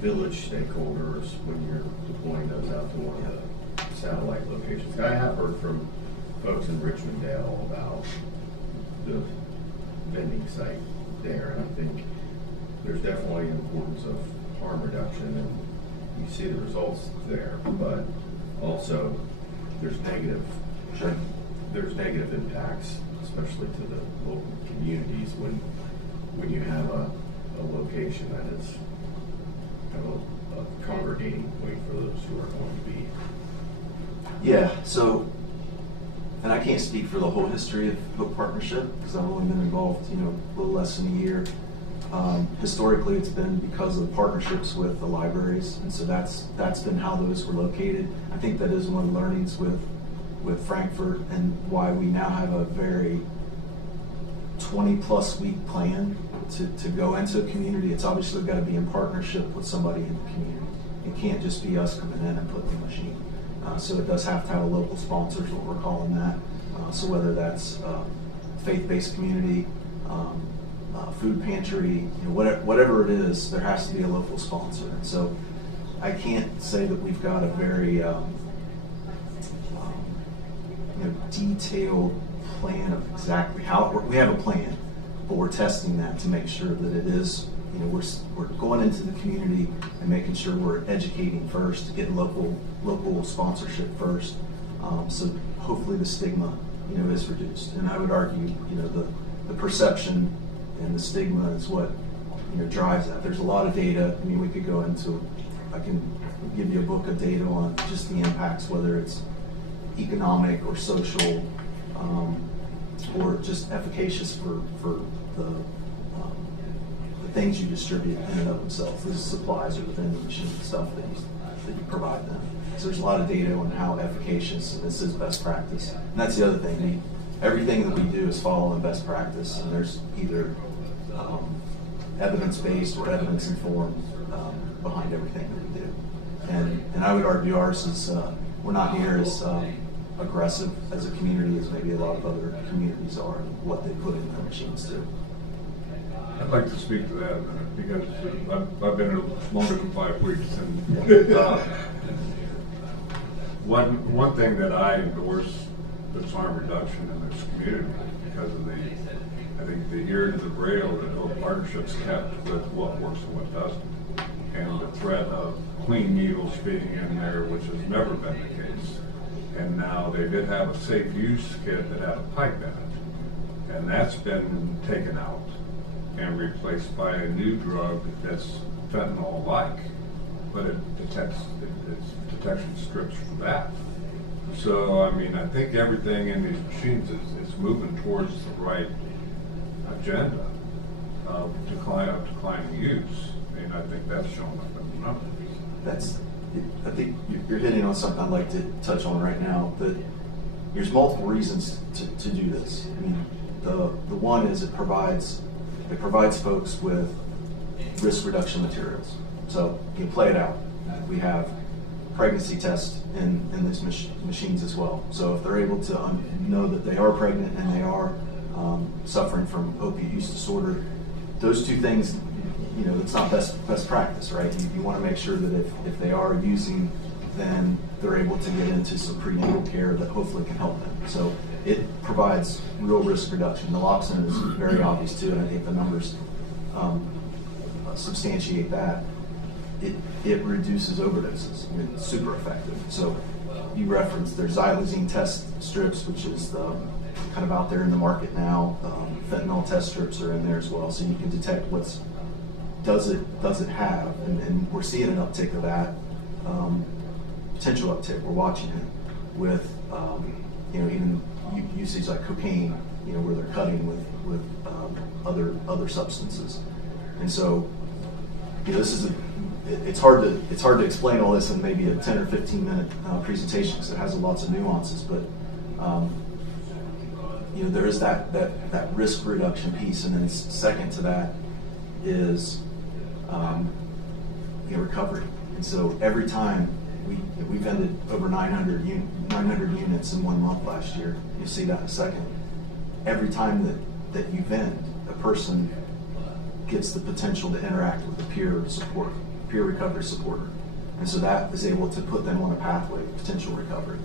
village stakeholders when you're deploying those out to one of the satellite locations? I have heard from folks in Richmond-Dale about the vending site there, and I think there's definitely an importance of harm reduction, and you see the results there, but also there's negative impacts, especially to the local communities when you have a location that is kind of a congregating point for those who are going to be. Yeah, so, and I can't speak for the whole history of Hope Partnership because I've only been involved, a little less than a year. Historically, it's been because of partnerships with the libraries, and so that's been how those were located. I think that is one of the learnings with Frankfurt, and why we now have a very 20+ week plan to go into a community. It's obviously got to be in partnership with somebody in the community. It can't just be us coming in and putting the machine. So it does have to have a local sponsor, is what we're calling that. So whether that's faith-based community, food pantry, whatever it is, there has to be a local sponsor. And so I can't say that we've got a very detailed plan of exactly how we have a plan, but we're testing that to make sure that it is you know, we're going into the community and making sure we're educating first, getting local sponsorship first. So hopefully the stigma, you know, is reduced. And I would argue, you know, the perception and the stigma is what, you know, drives that. There's a lot of data. I mean, we could go into, I can give you a book of data on just the impacts, whether it's economic or social, or just efficacious for the things you distribute in and of themselves. The supplies or the vending machine stuff that you provide them. So there's a lot of data on how efficacious, and this is best practice. And that's the other thing. Everything that we do is following best practice, and there's either evidence-based or evidence-informed behind everything that we do. And I would argue ours is, we're not near as aggressive as a community as maybe a lot of other communities are in what they put in their machines too. I'd like to speak to that a minute, because I've been here longer than 5 weeks, and one thing that I endorse is harm reduction in this community, because of I think the ear to the braille that those partnerships kept with what works and what doesn't, and the threat of clean needles being in there, which has never been the case. And now they did have a safe use kit that had a pipe in it, and that's been taken out and replaced by a new drug that's fentanyl-like, but it detects, its detection strips from that. So, I mean, I think everything in these machines is moving towards the right agenda of declining use. I mean, I think that's shown up in the numbers. I think you're hitting on something I'd like to touch on right now. There's multiple reasons to do this. I mean, the one is it provides folks with risk reduction materials. So you play it out. We have pregnancy tests in these machines as well. So if they're able to know that they are pregnant and they are suffering from opiate use disorder, those two things, you know, it's not best practice, right? You want to make sure that if they are using, then they're able to get into some prenatal care that hopefully can help them. So it provides real risk reduction. Naloxone is very obvious too, and I think the numbers substantiate that. It reduces overdoses. I mean, it's super effective. So you referenced there's xylazine test strips, which is kind of out there in the market now. Fentanyl test strips are in there as well, so you can detect does it have, and we're seeing an uptick of that, potential uptick. We're watching it with, you know, even usage like cocaine, you know, where they're cutting with other substances, and so, you know, it's hard to explain all this in maybe a 10 or 15 minute presentation because it has lots of nuances, but you know, there is that risk reduction piece, and then second to that is you know, recovery. And so every time we vended over 900 units in 1 month last year. You'll see that in a second. Every time that you vend, a person gets the potential to interact with a peer recovery supporter. And so that is able to put them on a pathway to potential recovery.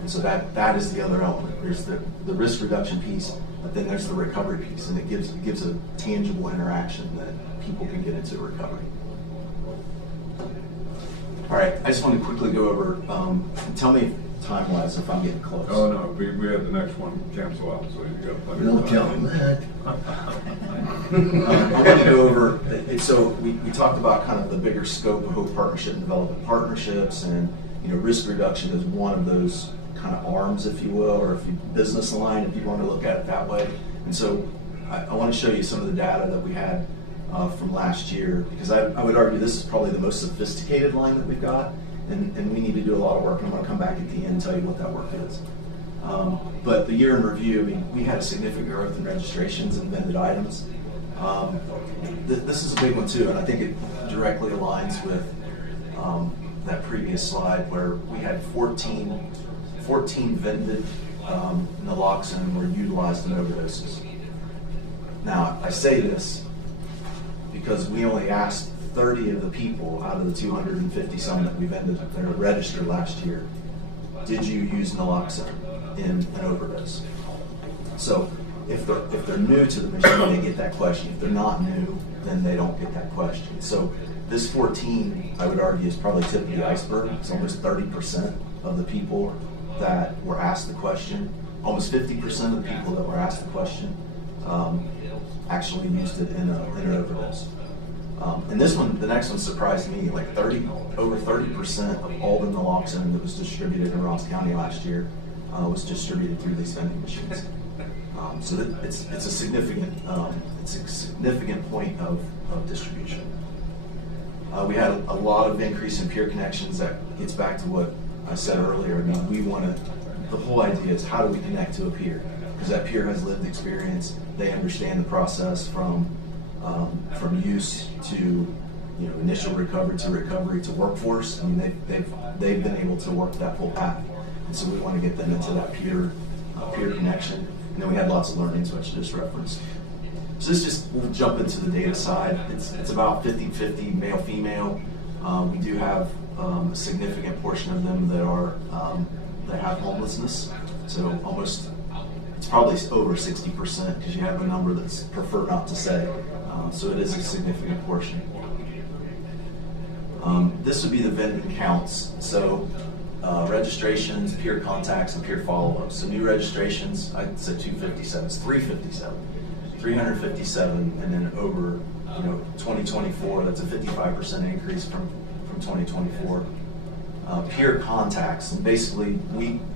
And so that is the other element. There's the risk reduction piece, but then there's the recovery piece, and it gives a tangible interaction that people can get into recovery. All right, I just want to quickly go over, tell me time-wise if I'm getting close. Oh, no, we had the next one cancel out, so you got plenty Don't of tell time. them that. I want to go over, so we talked about kind of the bigger scope of Hope Partnership and development partnerships, and you know, risk reduction is one of those kind of arms, if you will, or if you business line, if you want to look at it that way. And so I want to show you some of the data that we had from last year, because I would argue this is probably the most sophisticated line that we've got, and we need to do a lot of work, and I'm going to come back at the end and tell you what that work is. But the year in review, I mean, we had significant growth in registrations and vended items. This is a big one too, and I think it directly aligns with that previous slide where we had 14 vended naloxone were utilized in overdoses. Now, I say this because we only asked 30 of the people out of the 250 some that we vended that were registered last year, did you use naloxone in an overdose? So if they're new to the machine, they get that question. If they're not new, then they don't get that question. So this 14, I would argue, is probably tip of the iceberg. It's almost 30% of the people that were asked the question. Almost 50% of the people that were asked the question actually used it in an overdose. And this one, the next one surprised me. Like over 30% of all the naloxone that was distributed in Ross County last year was distributed through these vending machines. So it's a significant point of distribution. We had a lot of increase in peer connections. That gets back to what I said earlier. I mean, the whole idea is how do we connect to a peer? Because that peer has lived experience. They understand the process from use to initial recovery to workforce. I mean, they've been able to work that full path, and so we want to get them into that peer connection. And then we had lots of learnings, which I just referenced. So we'll jump into the data side. It's about 50-50 male-female. We do have a significant portion of them that have homelessness. So it's probably over 60% because you have a number that's prefer not to say. So it is a significant portion. This would be the vending counts. So registrations, peer contacts, and peer follow-ups. So new registrations, I said 257. It's 357, and then over 2024, that's a 55% increase from 2024. Peer contacts, and basically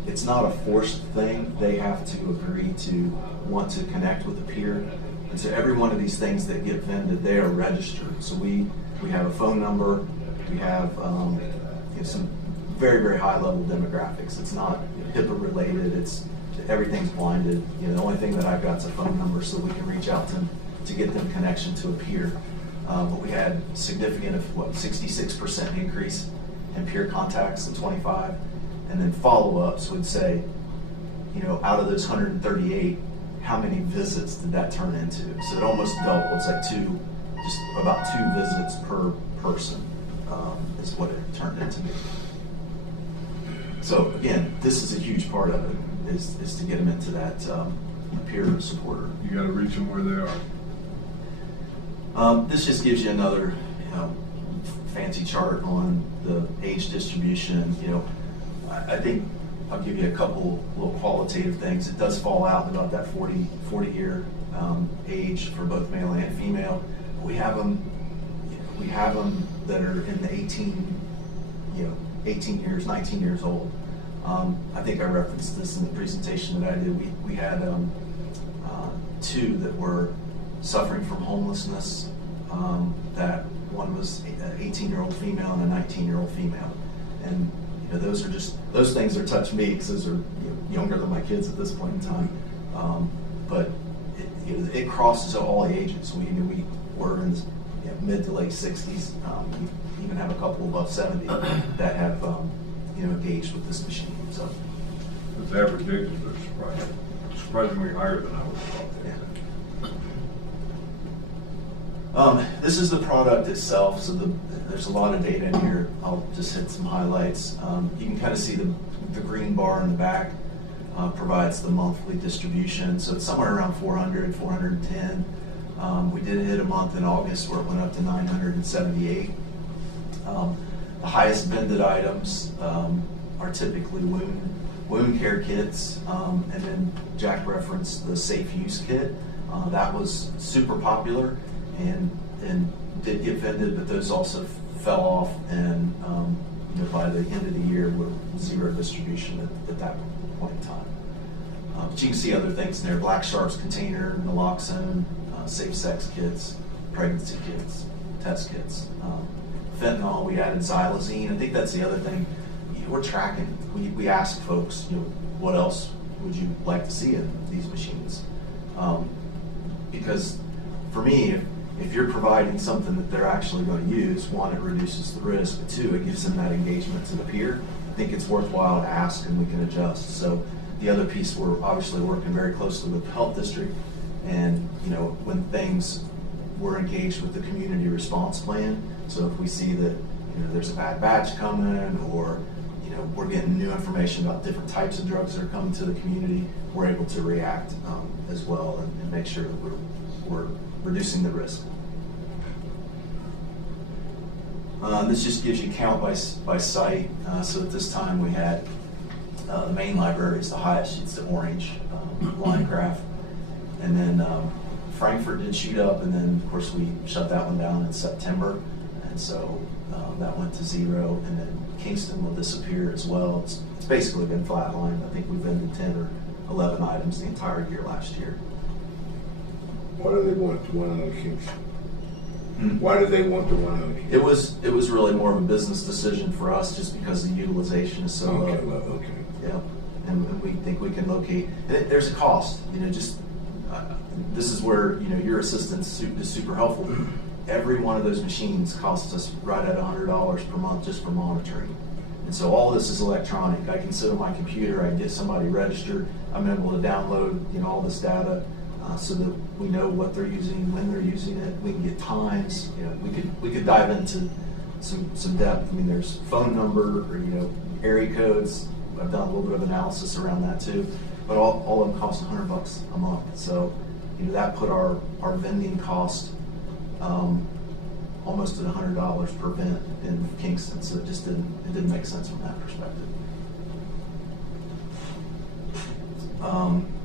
it's not a forced thing. They have to agree to want to connect with a peer. And so every one of these things that get vended, they are registered. So we have a phone number, we have some very, very high level demographics. It's not HIPAA related, everything's blinded. The only thing that I've got is a phone number so we can reach out to them to get them connection to a peer. But we had significant 66% increase in peer contacts in 25, and then follow-ups would say, out of those 138, how many visits did that turn into? So it almost doubled. It's like just about 2 visits per person is what it turned into. So again, this is a huge part of it, is to get them into that peer supporter. You got to reach them where they are. This just gives you another fancy chart on the age distribution. I think I'll give you a couple little qualitative things. It does fall out in about that 40-year age for both male and female. We have them that are in the 18 years, 19 years old. I think I referenced this in the presentation that I did. We had 2 that were suffering from homelessness. That one was an 18-year-old female and a 19-year-old female, and those things are touch me because those are younger than my kids at this point in time. But it crosses all ages. We were in mid to late 60s. We even have a couple above 70 that have engaged with this machine. So Those average ages are surprisingly higher than I would have thought. This is the product itself. So there's a lot of data in here. I'll just hit some highlights. You can kind of see the green bar in the back provides the monthly distribution. So it's somewhere around 400, 410. We did hit a month in August where it went up to 978. The highest vended items are typically wound care kits, and then Jack referenced the safe use kit. That was super popular and did get vended, but those also fell off, and by the end of the year were zero distribution at that point in time. But you can see other things in there: Black Sharp's container, naloxone, safe sex kits, pregnancy kits, test kits. Fentanyl, we added xylazine. I think that's the other thing. We're tracking. We ask folks, what else would you like to see in these machines? Because for me, if you're providing something that they're actually going to use, one, it reduces the risk, but 2, it gives them that engagement to the peer. I think it's worthwhile to ask, and we can adjust. So the other piece, we're obviously working very closely with the health district, and when things we're engaged with the community response plan. So if we see that there's a bad batch coming, or we're getting new information about different types of drugs that are coming to the community. We're able to react as well and make sure that we're reducing the risk. This just gives you count by site. So at this time we had the main library is the highest. It's the orange line graph. And then Frankfurt did shoot up, and then of course we shut that one down in September. And so that went to 0. And then Kingston will disappear as well. It's basically been flatlined. I think we've been to 10 or 11 items the entire year last year. Why do they want the one out of Kingston? Why do they want the one out of Kingston? It was really more of a business decision for us, just because the utilization is so low. Okay. Yeah, and we think we can locate. And there's a cost, this is where your assistance is super helpful. Every one of those machines costs us right at $100 per month just for monitoring. And so all this is electronic. I can sit on my computer, I can get somebody registered, I'm able to download all this data so that we know what they're using, when they're using it. We can get times. We could dive into some depth. I mean, there's phone number or area codes. I've done a little bit of analysis around that too. But all of them cost $100 a month. So that put our vending cost almost at $100 per vent in Kingston. So it didn't make sense from that perspective.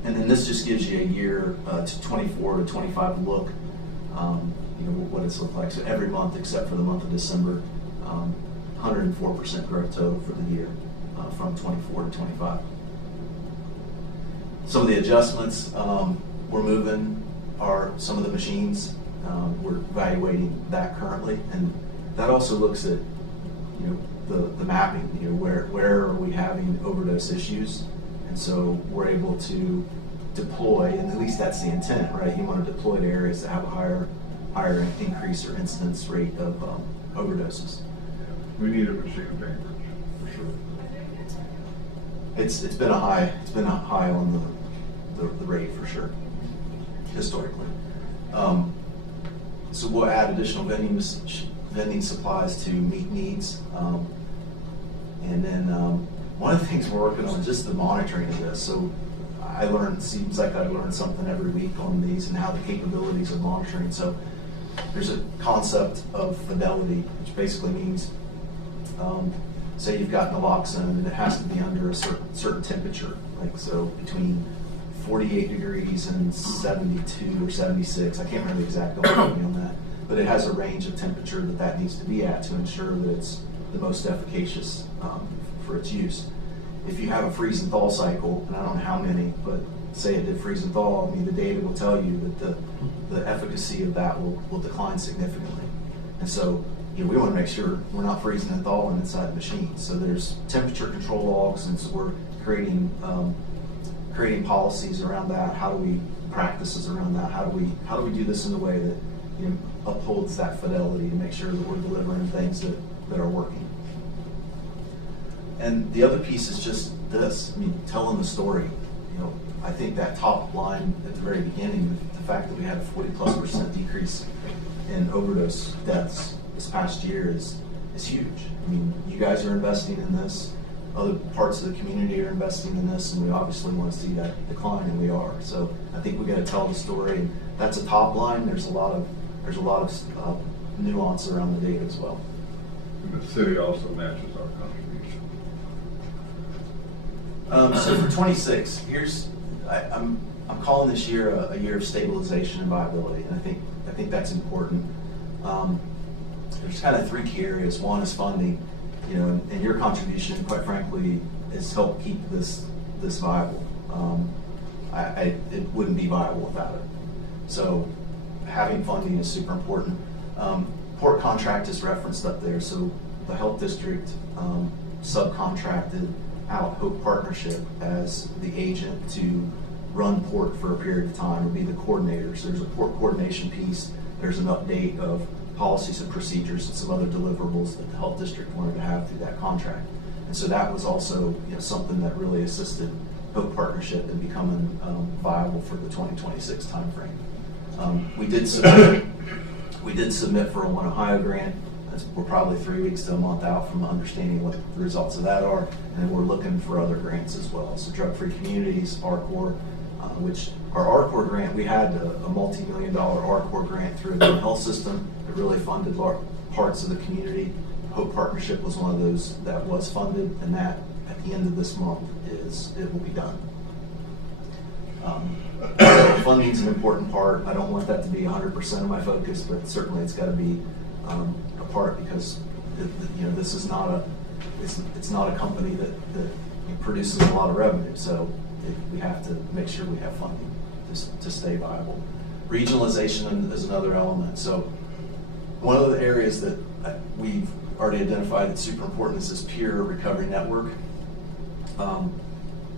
And then this just gives you a year to 24 to 25 look, what it's looked like. So every month except for the month of December, 104% growth total for the year from 24 to 25. Some of the adjustments, we're moving some of the machines. We're evaluating that currently, and that also looks at the mapping. Where are we having overdose issues, and so we're able to deploy, and at least that's the intent, right? You want to deploy to areas that have a higher increase or incidence rate of overdoses. We need a machine in Bainbridge, for sure. It's been a high on the rate for sure, historically. So we'll add additional vending supplies to meet needs. And then one of the things we're working on is just the monitoring of this. So seems like I learn something every week on these and how the capabilities of monitoring. So there's a concept of fidelity, which basically means, say you've got naloxone and it has to be under a certain temperature, like so between 48 degrees and 72 or 76. I can't remember the exact number on that, but it has a range of temperature that needs to be at to ensure that it's the most efficacious for its use. If you have a freeze and thaw cycle, and I don't know how many, but say it did freeze and thaw, the data will tell you that the efficacy of that will decline significantly. And so we want to make sure we're not freezing and thawing inside the machine. So there's temperature control logs, and so we're creating policies around that. Practices around that? How do we do this in a way that upholds that fidelity to make sure that we're delivering things that are working? And the other piece is just this. Telling the story. I think that top line at the very beginning, the fact that we had a 40+% decrease in overdose deaths this past year is huge. You guys are investing in this. Other parts of the community are investing in this, and we obviously want to see that decline, and we are. So I think we got to tell the story, and that's a top line. There's a lot of nuance around the data as well. And the city also matches our contribution. So for 26, I'm calling this year a year of stabilization and viability, and I think that's important. There's kind of 3 key areas. One is funding, and your contribution, quite frankly, has helped keep this viable. It wouldn't be viable without it. So having funding is super important. Port contract is referenced up there. So the health district subcontracted out Hope Partnership as the agent to run port for a period of time, or be the coordinator. So there's a port coordination piece. There's an update of policies and procedures and some other deliverables that the health district wanted to have through that contract. And so that was also something that really assisted Hope Partnership in becoming viable for the 2026 timeframe. We did submit for a One Ohio grant, We're probably 3 weeks to a month out from understanding what the results of that are, and then we're looking for other grants as well. So Drug-Free Communities, RCOR, which our RCOR grant, we had a multi-million-dollar RCOR grant through the health system that really funded parts of the community. Hope Partnership was one of those that was funded, and that at the end of this month it will be done. Funding's an important part. I don't want that to be 100% of my focus, but certainly it's got to be a part, because this is not it's not a company that produces a lot of revenue. So we have to make sure we have funding to stay viable. Regionalization is another element. So one of the areas that we've already identified that's super important is this peer recovery network.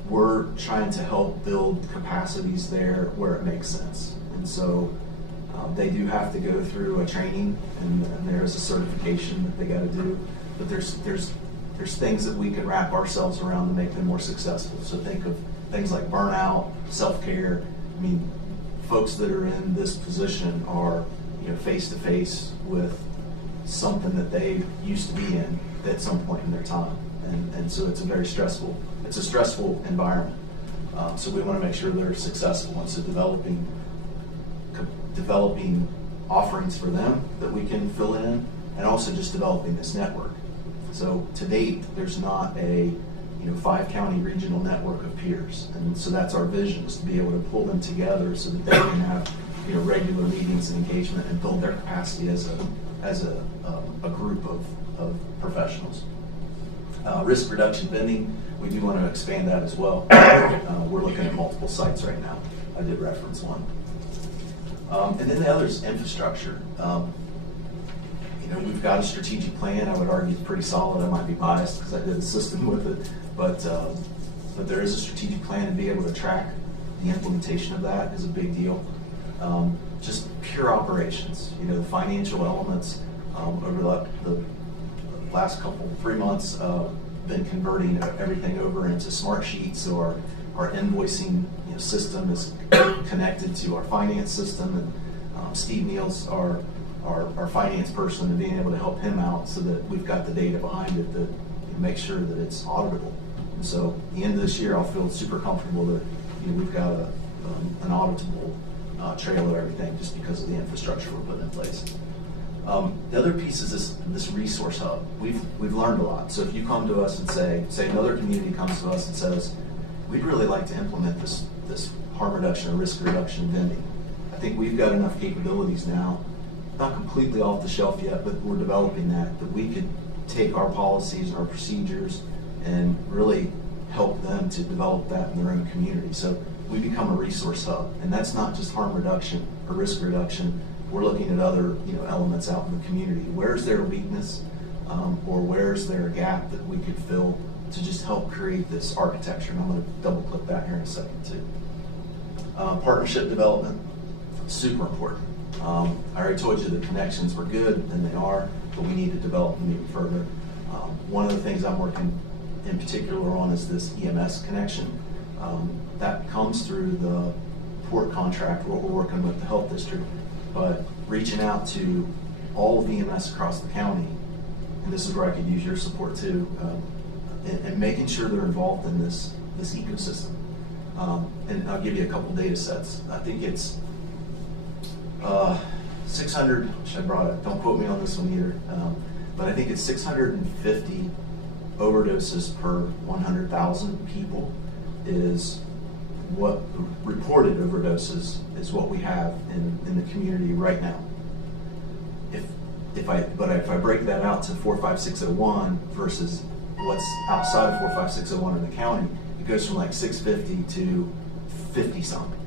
We're trying to help build capacities there where it makes sense. And so they do have to go through a training, and there is a certification that they got to do. But there's things that we can wrap ourselves around to make them more successful. So think of things like burnout, self-care. I mean, folks that are in this position are face to face with something that they used to be in at some point in their time, and so it's a stressful environment. So we want to make sure they're successful, and so developing offerings for them that we can fill in, and also just developing this network. So to date, there's not a 5-county regional network of peers, and so that's our vision, is to be able to pull them together so that they can have regular meetings and engagement and build their capacity as a group of professionals. Risk reduction vending, we do want to expand that as well. We're looking at multiple sites right now. I did reference one. And then the other is infrastructure. We've got a strategic plan. I would argue it's pretty solid. I might be biased because I did a system with it, but there is a strategic plan, and be able to track the implementation of that is a big deal. Just pure operations, the financial elements. Over the last 3 months, been converting everything over into smart sheets. So our invoicing system is connected to our finance system, and Steve Neal's our finance person, and being able to help him out so that we've got the data behind it that make sure that it's auditable. And so at the end of this year, I'll feel super comfortable that we've got an auditable trail of everything, just because of the infrastructure we're putting in place. The other piece is this resource hub. We've learned a lot. So if you come to us and say another community comes to us and says, we'd really like to implement this harm reduction or risk reduction vending, I think we've got enough capabilities now, not completely off the shelf yet, but we're developing that we could take our policies and our procedures and really help them to develop that in their own community. So we become a resource hub, and that's not just harm reduction or risk reduction. We're looking at other elements out in the community. Where's their weakness, or where's there a gap that we could fill to just help create this architecture? And I'm going to double click that here in a second too. Partnership development, super important. I already told you the connections were good, and they are, but we need to develop them even further. One of the things I'm working in particular on is this EMS connection. That comes through the port contract, what we're working with the health district, but reaching out to all of EMS across the county, and this is where I could use your support too, and making sure they're involved in this ecosystem. And I'll give you a couple data sets. I think it's 600, which I brought it, don't quote me on this one either, but I think it's 650 overdoses per 100,000 people is what reported overdoses is what we have in the community right now. If I break that out to 45601 versus what's outside of 45601 in the county, it goes from like 650 to 50 something.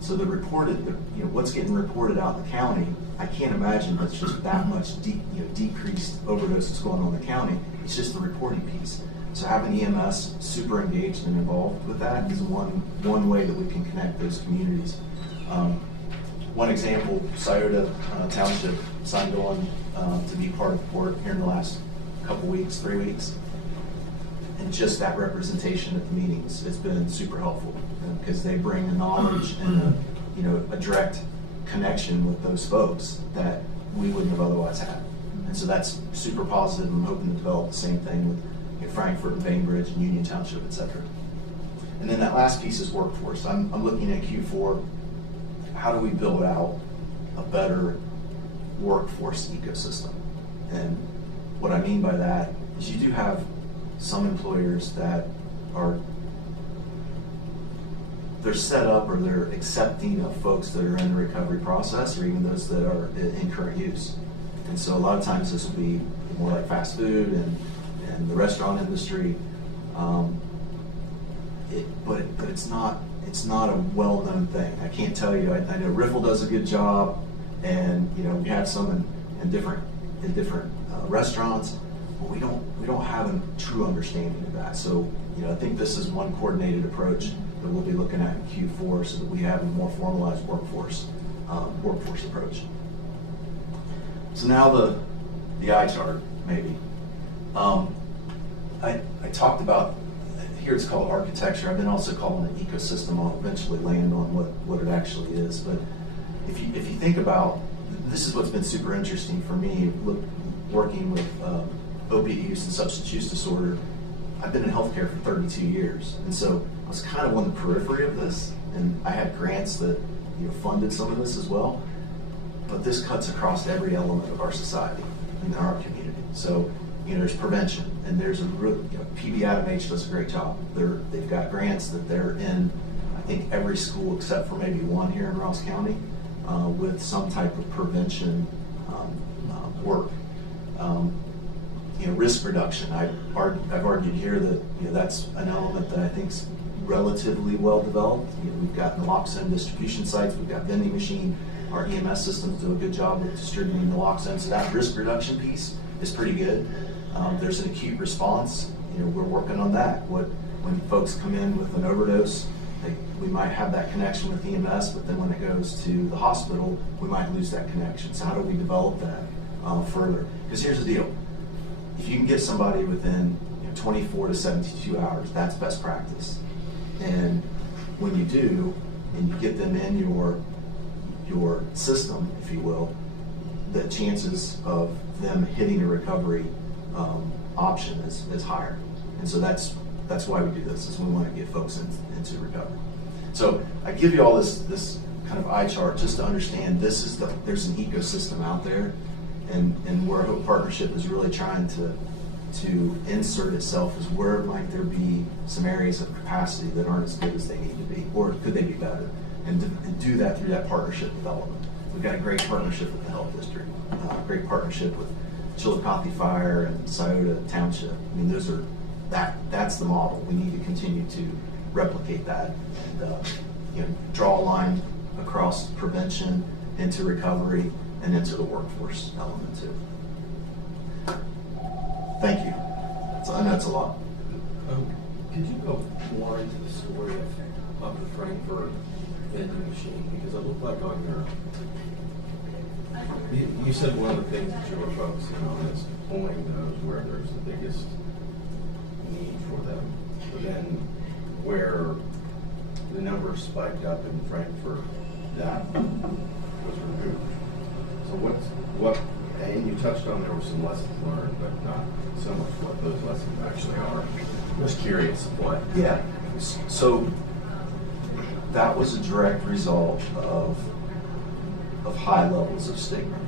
So the reported, what's getting reported out in the county, I can't imagine that's just that much decreased overdoses going on in the county. It's just the reporting piece. So having EMS super engaged and involved with that is one way that we can connect those communities. One example, Scioto Township signed on to be part of the port here in the last couple weeks, 3 weeks. And just that representation at the meetings has been super helpful, because they bring a knowledge and a direct connection with those folks that we wouldn't have otherwise had. And And so that's super positive. I'm hoping to develop the same thing with Frankfurt and Bainbridge and Union Township, et cetera. And then that last piece is workforce. I'm looking at Q4. How do we build out a better workforce ecosystem? And what I mean by that is you do have some employers that they're set up or they're accepting of folks that are in the recovery process, or even those that are in current use. And so a lot of times this will be more like fast food and the restaurant industry. But it's not a well-known thing. I can't tell you. I know Riffle does a good job, and we have some in different restaurants, but we don't have a true understanding of that. So I think this is one coordinated approach that we'll be looking at in Q4, so that we have a more formalized workforce approach. So now the eye chart, maybe. I talked about, here it's called architecture. I've been also calling it ecosystem. I'll eventually land on what it actually is. But if you think about, this is what's been super interesting for me, working with opiate use and substance use disorder. I've been in healthcare for 32 years. And so I was kind of on the periphery of this, and I had grants that funded some of this as well. But this cuts across every element of our society and our community. So there's prevention, and there's PB Adam H does a great job. They've got grants that they're in, I think, every school except for maybe one here in Ross County, with some type of prevention work. Risk reduction. I've argued here that that's an element that I think's relatively well developed. We've got naloxone distribution sites, we've got vending machine. Our EMS systems do a good job of distributing naloxone, so that risk reduction piece is pretty good. There's an acute response. We're working on that. When folks come in with an overdose, we might have that connection with EMS, but then when it goes to the hospital, we might lose that connection. So how do we develop that further? Because here's the deal. If you can get somebody within 24 to 72 hours, that's best practice. And when you do, and you get them in your system, if you will, the chances of them hitting a recovery option is higher. And so that's why we do this, is we want to get folks into recovery. So I give you all this kind of eye chart just to understand there's an ecosystem out there, and where Hope Partnership is really trying to insert itself is where might there be some areas of capacity that aren't as good as they need to be, or could they be better, and do that through that partnership development. We've got a great partnership with the Health District, great partnership with Chillicothe Fire and Scioto Township. I mean, that's the model. We need to continue to replicate that and draw a line across prevention into recovery and into the workforce element too. Thank you. I know it's a lot. Could you go more into the story of the Frankfurt vending machine? Because it looked like on you said one of the things that you were focusing on is pulling those where there's the biggest need for them. But then where the numbers spiked up in Frankfurt, that was removed. So and you touched on there were some lessons learned, but not so much what those lessons actually are. I'm just curious what. Yeah. So that was a direct result of high levels of stigma,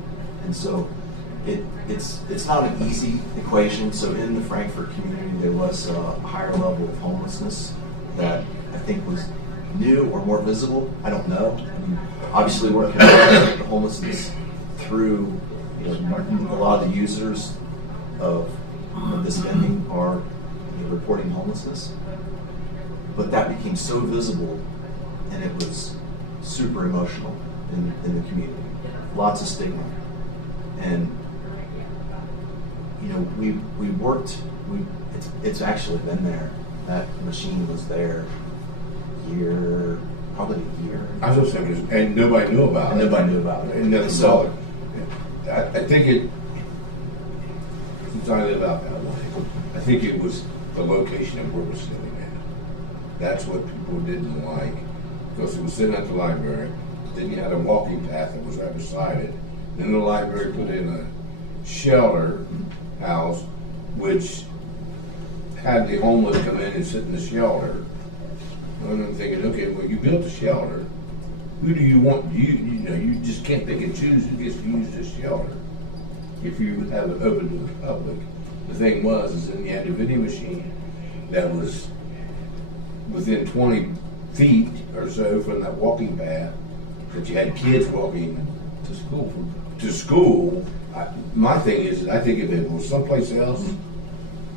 and so it's not an easy equation. So in the Frankfurt community, there was a higher level of homelessness that I think was new or more visible. I don't know. I mean, obviously, we're connecting the homelessness through a lot of the users of this vending are reporting homelessness, but that became so visible, and it was super emotional in the community. Lots of stigma, and we worked. It's actually been there. That machine was there probably a year. I was just saying, and nobody knew about it. Nobody knew about it. And nothing So- about it. I think since I live out that way, I think it was the location of where it was sitting at. That's what people didn't like, because it was sitting at the library. Then you had a walking path that was right beside it. Then the library put in a shelter house, which had the homeless come in and sit in the shelter. And I'm thinking, okay, well, you built a shelter. Who do you want? You just can't pick and choose who gets to use this shelter if you have it open to the public. The thing was, then you had a vending machine that was within 20 feet or so from that walking path, that you had kids walking to school. My thing is, I think if it was someplace else,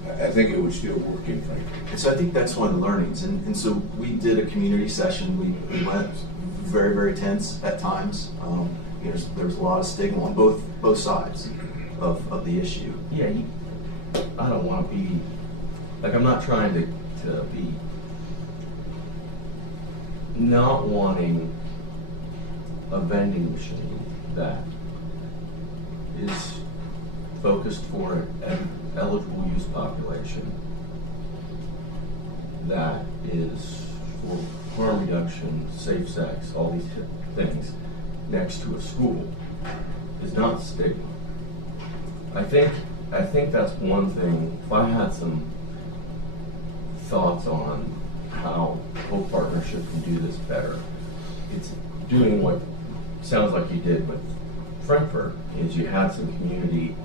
I think it would still work in Frankfurt. And so I think that's one of the learnings. And so we did a community session. We went very, very tense at times. There was a lot of stigma on both sides of the issue. Yeah, I don't want to be, like, I'm not trying to be not wanting a vending machine that is focused for an eligible use population, that is for harm reduction, safe sex, all these things, next to a school, is not stigma. I think that's one thing. If I had some thoughts on how Hope Partnership can do this better, it's doing what sounds like you did with Frankfurt, is you had some community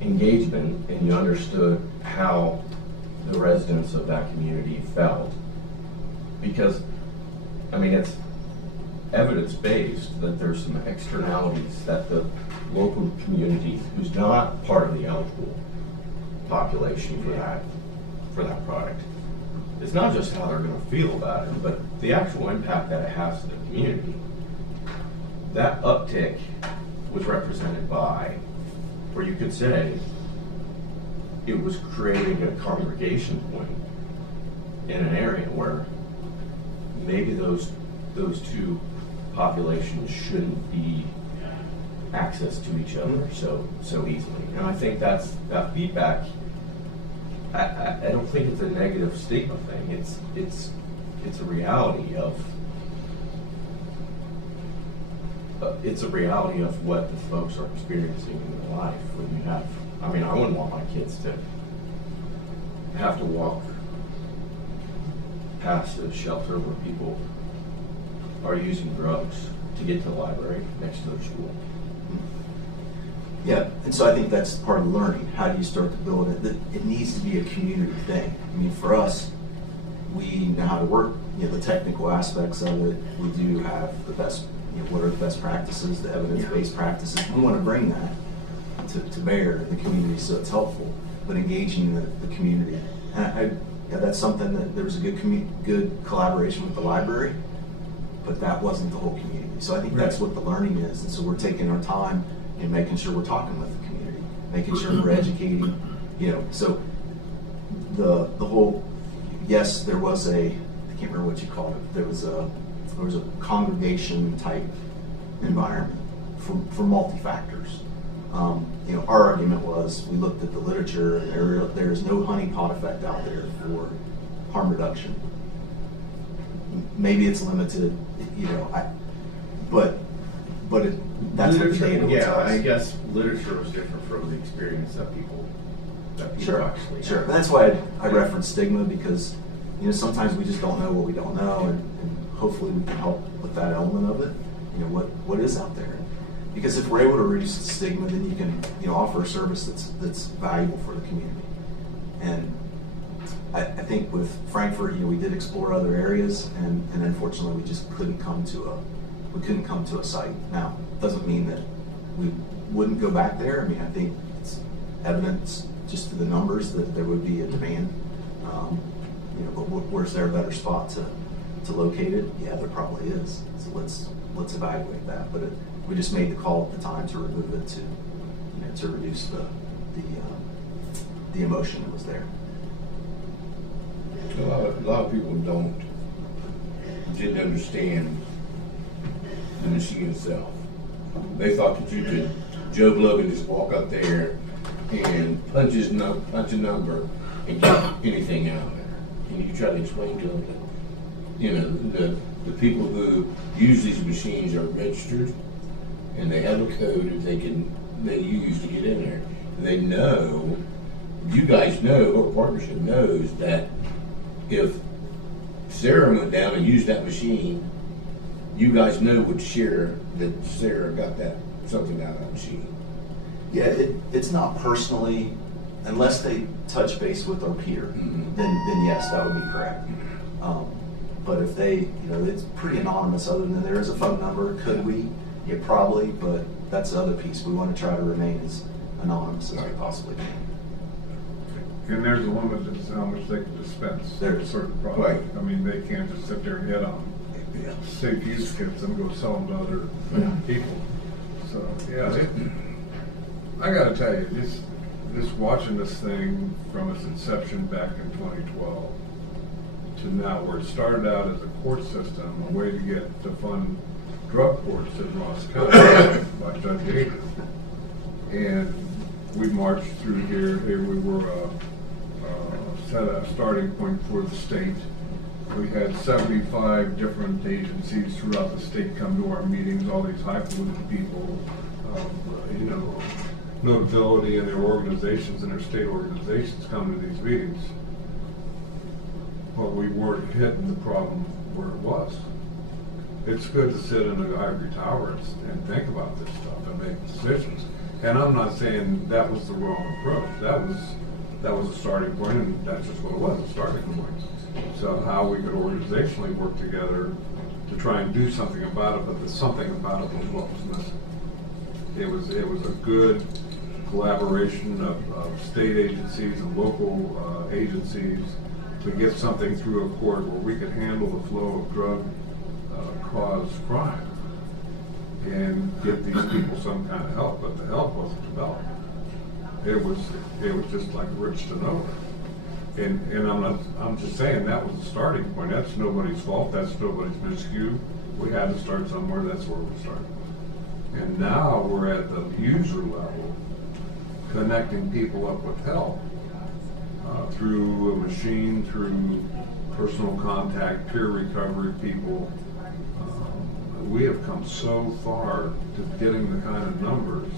engagement and you understood how the residents of that community felt. Because, I mean, it's evidence-based that there's some externalities that the local community, who's not part of the eligible population for that product, it's not just how they're going to feel about it, but the actual impact that it has to the community. That uptick was represented by, where you could say it was creating a congregation point in an area where maybe those two populations shouldn't be access to each other so easily. And I think that feedback, I don't think it's a negative stigma thing. It's a reality of what the folks are experiencing in their life. When you have, I mean, I wouldn't want my kids to have to walk past a shelter where people are using drugs to get to the library next to their school. Yeah, and so I think that's part of the learning. How do you start to build it? It needs to be a community thing. I mean, for us, we know how to work, the technical aspects of it. We do have the best, what are the best practices, the evidence-based practices. We want to bring that to bear in the community so it's helpful, but engaging the community. And that's something that there was a good collaboration with the library, but that wasn't the whole community. So I think that's what the learning is. And so we're taking our time and making sure we're talking with the community, making sure we're educating, so the whole, yes, there was I can't remember what you called it, there was a congregation type environment for multi-factors. Our argument was, we looked at the literature and there is no honeypot effect out there for harm reduction. Maybe it's limited, but that's what the data was. Yeah, I guess literature was different from the experience that people Sure. actually Sure. have. And that's why I reference stigma, because sometimes we just don't know what we don't know, and hopefully we can help with that element of it. What is out there? Because if we're able to reduce the stigma, then you can offer a service that's valuable for the community. And I think with Frankfurt, we did explore other areas, and unfortunately we just couldn't come to a site. Now, it doesn't mean that we wouldn't go back there. I mean, I think it's evidence just to the numbers that there would be a demand. But where's there a better spot to locate it? Yeah, there probably is. So let's evaluate that. But we just made the call at the time to remove it to reduce the emotion that was there. A lot of people didn't understand the machine itself. They thought that you could, Joe Blow could just walk up there and punch a number and get anything out of there. And you try to explain to them that, the people who use these machines are registered, and they have a code that they use to get in there. They know, you guys know, or partnership knows that if Sarah went down and used that machine, you guys know would share that Sarah got that something out of that machine. Yeah, it's not personally, unless they touch base with our peer, Mhm. then yes, that would be correct. But if they, it's pretty anonymous, other than there is a phone number. Could we? Yeah, probably, but that's the other piece. We want to try to remain as anonymous as we possibly can. And there's a limit as to how much they can dispense. There's- certain Right. products. I mean, they can't just sit there and hit on Yeah. safe use kits and go sell them to other Yeah. people. So, yeah, I gotta tell you, just watching this thing from its inception back in 2012 to now, where it started out as a court system, a way to get to fund drug courts in Ross County by Judge Gator. And we marched through here we were set a starting point for the state. We had 75 different agencies throughout the state come to our meetings, all these highfalutin people, notability in their organizations and their state organizations come to these meetings. But we weren't hitting the problem where it was. It's good to sit in an ivory tower and think about this stuff and make decisions. And I'm not saying that was the wrong approach. That was a starting point, and that's just what it was, a starting point. So how we could organizationally work together to try and do something about it, but the something about it was what was missing. It was a good collaboration of state agencies and local agencies to get something through a court where we could handle the flow of drug caused crime and give these people some kind of help, but the help wasn't developed. It was just like rich to know. And I'm just saying that was the starting point. That's nobody's fault. That's nobody's miscue. We had to start somewhere. That's where we started. And now we're at the user level, connecting people up with help through a machine, through personal contact, peer recovery people. We have come so far to getting the kind of numbers,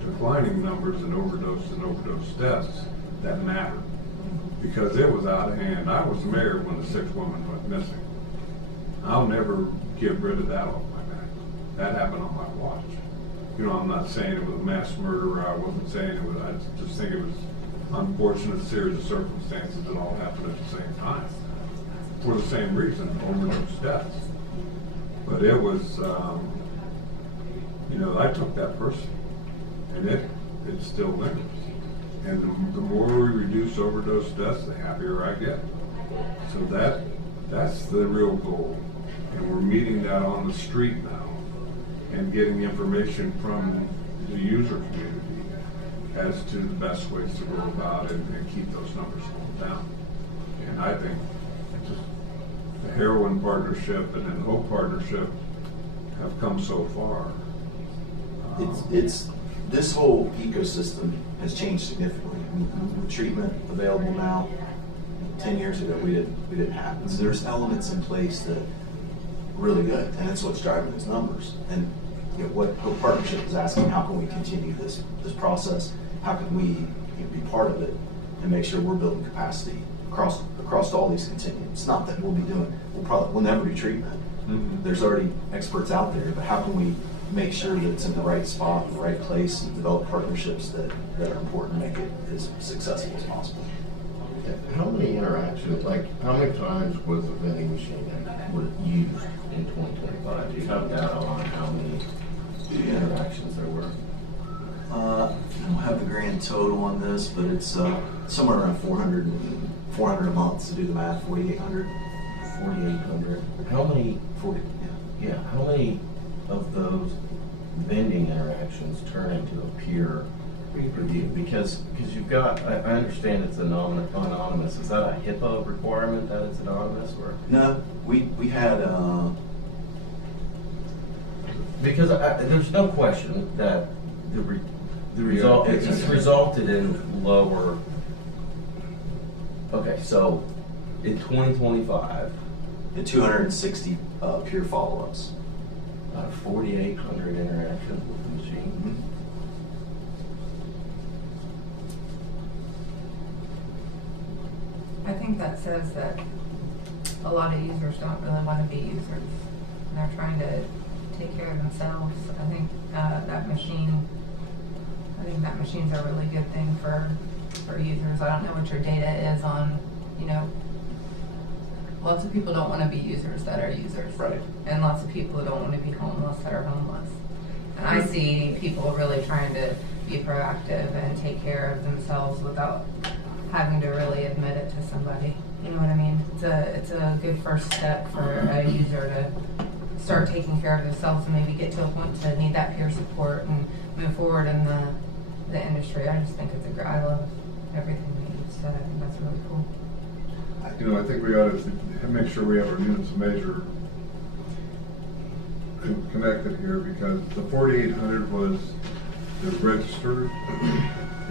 declining numbers in overdose and overdose deaths that matter. Because it was out of hand. I was the mayor when the 6 women went missing. I'll never get rid of that off my back. That happened on my watch. I'm not saying it was a mass murder. I wasn't saying it was. I just think it was unfortunate series of circumstances that all happened at the same time for the same reason, overdose deaths. But it was, I took that person, and it still lingers. And the more we reduce overdose deaths, the happier I get. So that's the real goal. And we're meeting that on the street now and getting information from the user community as to the best ways to go about it and keep those numbers going down. And I think just the Heroin Partnership and then Hope Partnership have come so far. It's this whole ecosystem has changed significantly. With treatment available now, 10 years ago we didn't have it. So there's elements in place that are really good, and that's what's driving those numbers. And what Hope Partnership is asking, how can we continue this process? How can we be part of it and make sure we're building capacity across all these continuums? It's not that we'll never do treatment. Mm-hmm. There's already experts out there, but how can we make sure that it's in the right spot, in the right place, and develop partnerships that are important to make it as successful as possible? How many interactions, how many times was the vending machine used in 2025? Do you have data on how many interactions there were? I don't have the grand total on this, but it's somewhere around 400 a month, to do the math, 4,800. 4,800. How many? 40, yeah. Yeah. How many of those vending interactions turn into a peer review? Because you've got, I understand it's anonymous. Is that a HIPAA requirement that it's anonymous, or? No, we had. Because there's no question that the result it's resulted in lower. Okay, so in 2025, the 260 peer follow-ups. About 4,800 interactions with the machine. I think that says that a lot of users don't really want to be users. And they're trying to take care of themselves. I think that machine's a really good thing for users. I don't know what your data is on, you know, lots of people don't want to be users that are users. Right. And lots of people don't want to be homeless that are homeless. And I see people really trying to be proactive and take care of themselves without having to really admit it to somebody. You know what I mean? It's a good first step for a user to start taking care of themselves and maybe get to a point to need that peer support and move forward in the industry. I just think I love everything that you said. I think that's really cool. You know, I think we ought to make sure we have our units of measure connected here, because the 4,800 was the registered.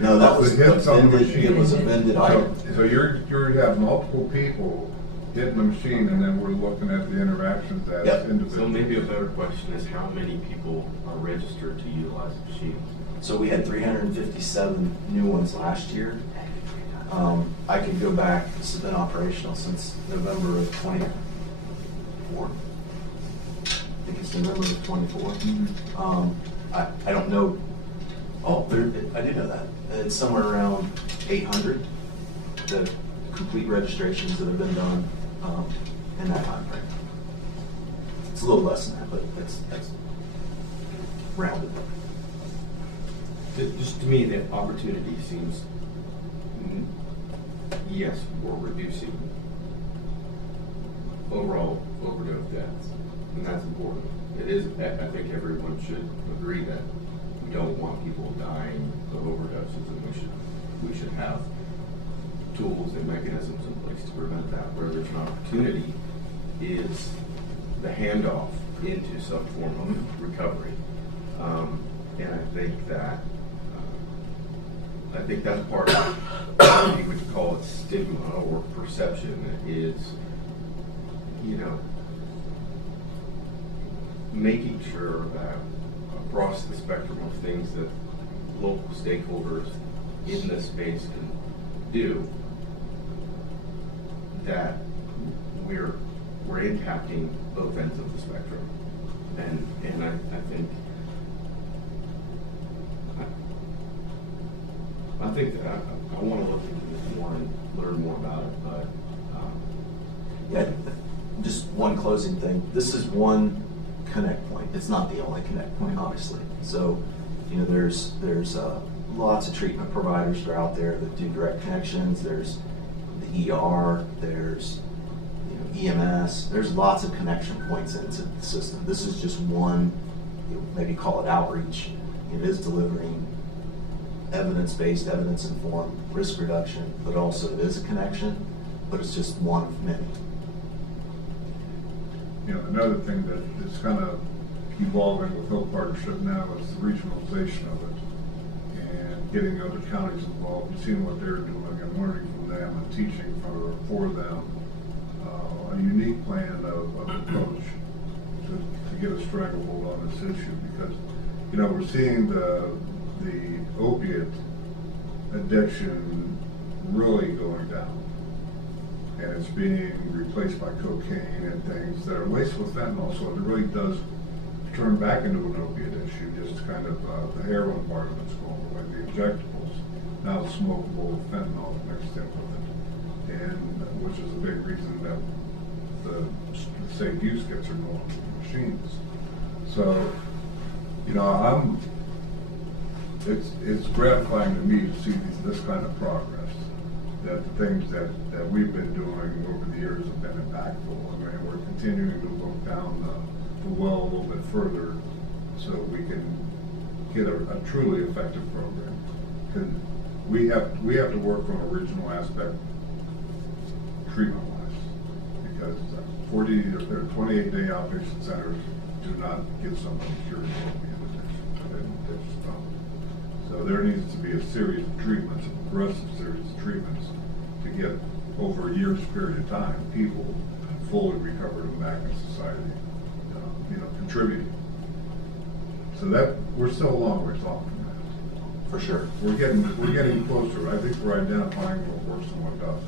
No, that was The hits on the vended, machine. it was a vended item. So you have multiple people hitting the machine, and then we're looking at the interactions as Yep. individuals. So maybe a better question is how many people are registered to utilize the machine? So we had 357 new ones last year. I could go back, this has been operational since November of 24. I think it's November of 24. I don't know, I do know that. It's somewhere around 800, the complete registrations that have been done in that time frame. It's a little less than that, but that's rounded. Just to me, the opportunity seems, yes, we're reducing overall overdose deaths, and that's important. It is, I think everyone should agree that we don't want people dying of overdoses, and we should have tools and mechanisms in place to prevent that. Where there's an opportunity is the handoff into some form of recovery. And I think that's part of what you would call it stigma or perception is, you know, making sure that across the spectrum of things that local stakeholders in this space can do, that we're impacting both ends of the spectrum. And I think that I want to look into this more and learn more about it, but Yeah, just one closing thing. This is one connect point. It's not the only connect point, obviously. So, you know, there's lots of treatment providers that are out there that do direct connections. There's the ER. There's EMS. There's lots of connection points into the system. This is just one. Maybe call it outreach. It is delivering evidence-based, evidence-informed risk reduction, but also it is a connection, but it's just one of many. You know, another thing that is kind of evolving with Hope Partnership now is the regionalization of it and getting other counties involved and seeing what they're doing and learning from them and teaching for them a unique plan of approach to get a stranglehold on this issue, because, you know, we're seeing the opiate addiction really going down. And it's being replaced by cocaine and things that are laced with fentanyl, so it really does turn back into an opiate issue, just kind of the heroin part of it's going away, the injectables, now the smokable fentanyl mixed in with it, and which is a big reason that the safe use kits are going to the machines. So, you know, it's gratifying to me to see this kind of progress. That the things that we've been doing over the years have been impactful. I mean, we're continuing to look down the well a little bit further so we can get a truly effective program. Because we have to work from a regional aspect treatment-wise, because 40 or 28-day outpatient centers do not get somebody cured of opiate addiction. They just don't. So there needs to be a series of treatments, a progressive series of treatments, to get over a year's period of time people fully recovered and back in society, you know, contributing. So that, we're still a long way off from that. For sure. We're getting closer. I think we're identifying what works and what doesn't.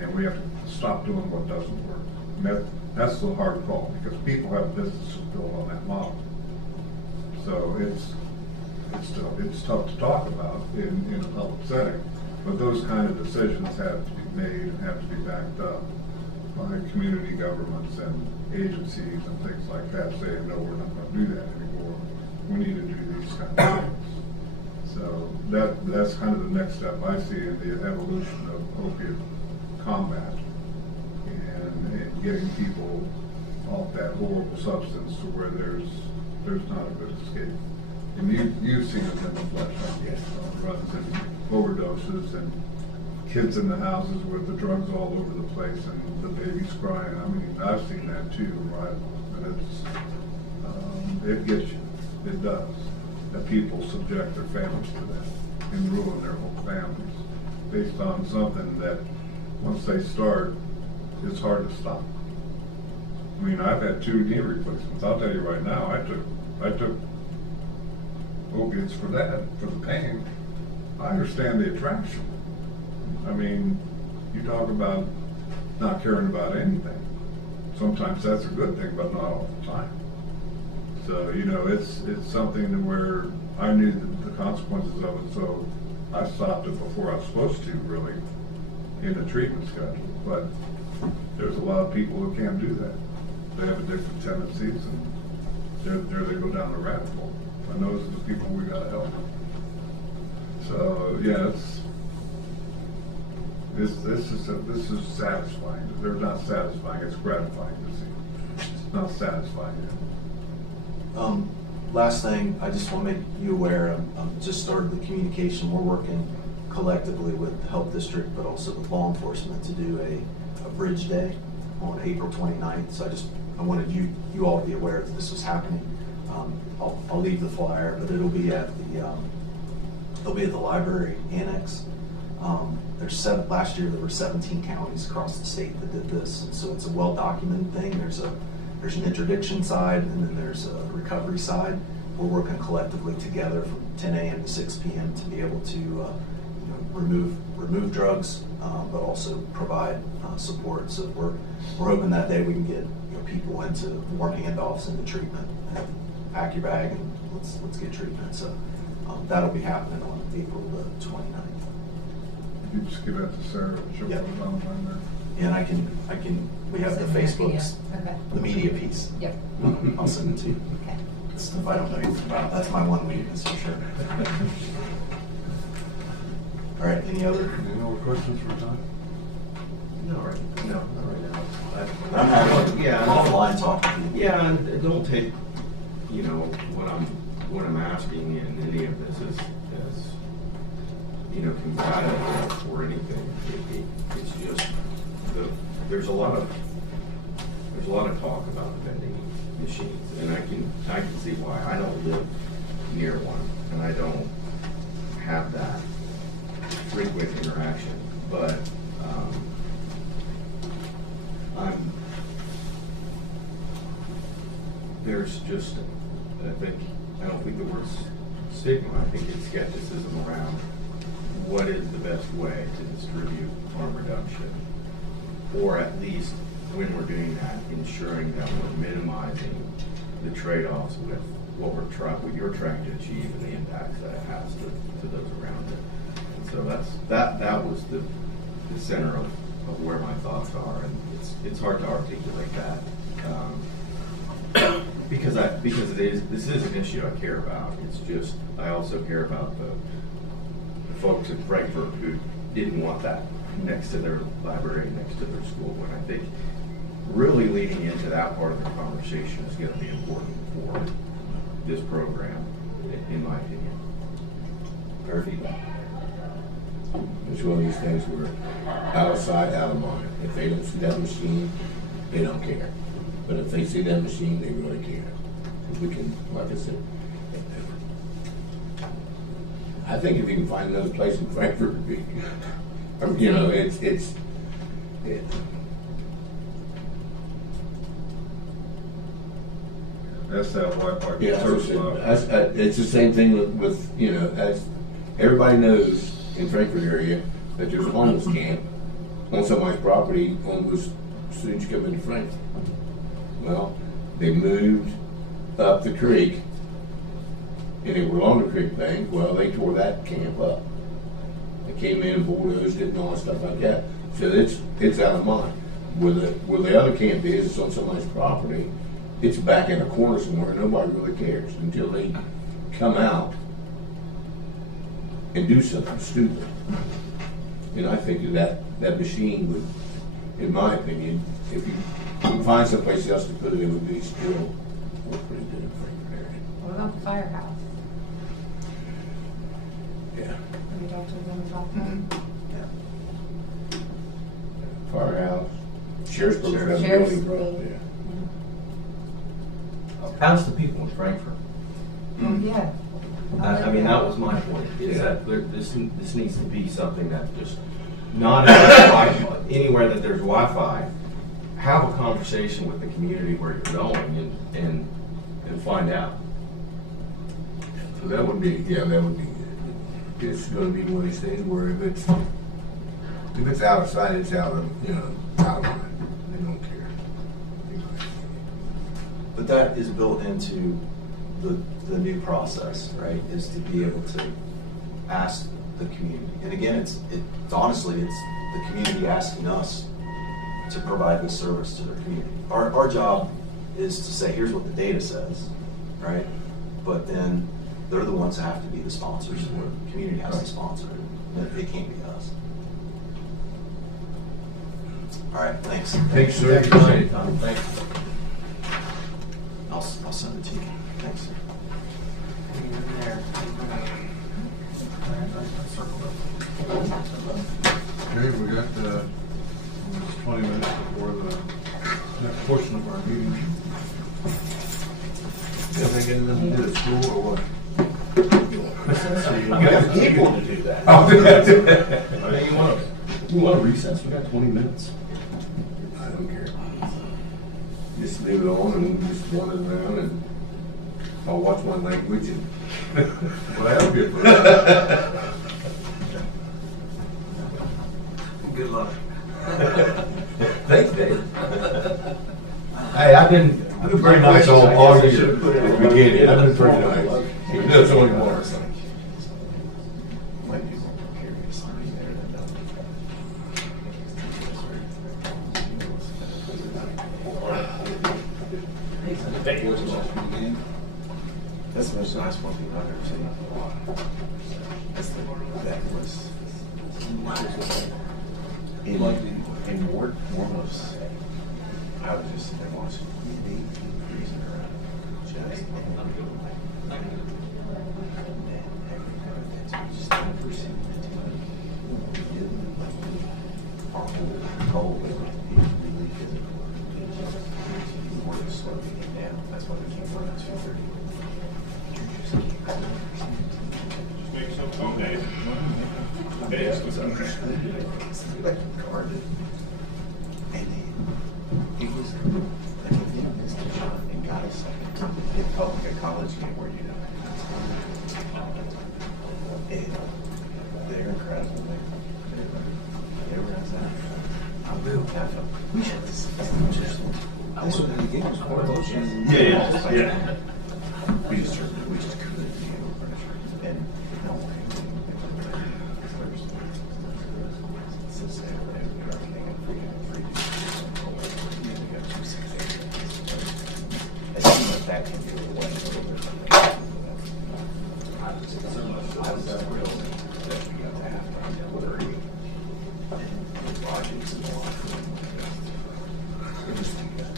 And we have to stop doing what doesn't work. And that's the hard call, because people have businesses built on that model. So it's tough to talk about in a public setting, but those kind of decisions have to be made and have to be backed up by community governments and agencies and things like that saying, no, we're not gonna do that anymore. We need to do these kind of things. So that's kind of the next step I see in the evolution of opiate combat and getting people off that horrible substance to where there's not a good escape. And you've seen it in the flesh, Yes. runs and overdoses and kids in the houses with the drugs all over the place and the babies crying. I mean, I've seen that too, right? And it gets you, it does. That people subject their families to that and ruin their whole families based on something that once they start, it's hard to stop. I mean, I've had 2 knee replacements. I'll tell you right now, I took opiates for that, for the pain. I understand the attraction. I mean, you talk about not caring about anything. Sometimes that's a good thing, but not all the time. So, you know, it's something to where I knew the consequences of it, so I stopped it before I was supposed to, really, in the treatment schedule. But there's a lot of people who can't do that. They have addictive tendencies, and there they go down the rabbit hole. And those are the people we gotta help. So, yeah, this is satisfying. They're not satisfying, it's gratifying to see. It's not satisfying. Last thing, I just want to make you aware, just started the communication. We're working collectively with the Health District, but also with law enforcement to do a bridge day on April 29th. So I wanted you all to be aware that this was happening. I'll leave the flyer, but it'll be at the library annex. Last year there were 17 counties across the state that did this, and so it's a well-documented thing. There's an interdiction side, and then there's a recovery side. We're working collectively together from 10 a.m. to 6 p.m. to be able to remove drugs, but also provide support. So we're hoping that day we can get people into warm handoffs into treatment. Pack your bag and let's get treatment. So that'll be happening on April the 29th. You just give that to Sarah, she'll Yep. put it online there. And we have the Facebooks, Okay. the media piece. Yep. I'll send it to you. Okay. Stuff I don't know anything about. That's my one weakness for sure. All right, any other? Any more questions for Todd? No, not right now. I'm happy. Yeah. Offline talking to you. Yeah, and don't take, what I'm asking in any of this is combative or anything. It's just there's a lot of talk about vending machines, and I can see why. I don't live near one, and I don't have that frequent interaction, but there's just, I don't think the word's stigma, I think it's skepticism around what is the best way to distribute harm reduction, or at least when we're doing that, ensuring that we're minimizing the trade-offs with what you're trying to achieve and the impacts that it has to those around it. And so that was the center of where my thoughts are, and it's hard to articulate that. Because this is an issue I care about. It's just, I also care about the folks in Frankfurt who didn't want that next to their library, next to their school. And I think really leaning into that part of the conversation is going to be important for this program, in my opinion. Fair feedback. It's one of these things where out of sight, out of mind. If they don't see that machine, they don't care. But if they see that machine, they really care. If we can, like I said, I think if you can find another place in Frankfurt, it'd be, it's. That's that Wi-Fi Yeah, service line. it's the same thing with, you know, as everybody knows in Frankfurt area that there's a homeless camp on somebody's property almost as soon as you come into Frankfurt. Well, they moved up the creek and they were on the creek bank. Well, they tore that camp up. They came in and bulldozed it and all that stuff like that. So it's out of mind. Where the other camp is, it's on somebody's property. It's back in a corner somewhere. Nobody really cares until they come out and do something stupid. And I think that machine would, in my opinion, if you find someplace else to put it, it would be still work pretty good in Frankfurt area. What about the firehouse? Yeah. Have you talked to them about that? Firehouse, Sheriff's Sheriff's building, building. yeah. How's the people in Frankfurt? Yeah. I mean, that was my point, is Yeah. that this needs to be something that just, not anywhere that there's Wi-Fi, have a conversation with the community where you're going and find out. So that would be good. It's gonna be one of these things where if it's out of sight, it's out of, out of mind. They don't care. But that is built into the new process, right? Is to be able to ask the community. And again, it's honestly, it's the community asking us to provide this service to their community. Our job is to say, here's what the data says, right? But then they're the ones that have to be the sponsors, or the community has to sponsor it. It can't be us. All right, thanks. Thanks, sir. Appreciate it, Tom. Thanks. I'll send it to you. Thanks. Okay, we got, almost 20 minutes before the next portion of our meeting. You think anything to do at school or what? You have people to do that. You want to recess? We got 20 minutes. I don't care. Just leave it on and just wander around and I'll watch my language and. Well, that'll be a first. Good luck. Thanks, Dave. Hey, I've been pretty nice all year at the beginning. I've been pretty nice. You know, it's only more. That's the most nice one I've ever seen. That was in Warmos. I was just sitting there watching TV, freezing around. Just never seen it. Our whole goal was to be really physical. We were to slow it down. That's why we keep running 230. Make some phone days. It was understood. Like guarded. And it was like if you missed a shot and got a second, it felt like a college game where you know. And they're incredible. They were outside. I felt we should just I was the game was more emotions. Yeah. We just couldn't handle pressure. And no way. It seemed like that can be a way I was thrilled that we got to halftime at 30. And Rogers and all. It was too good.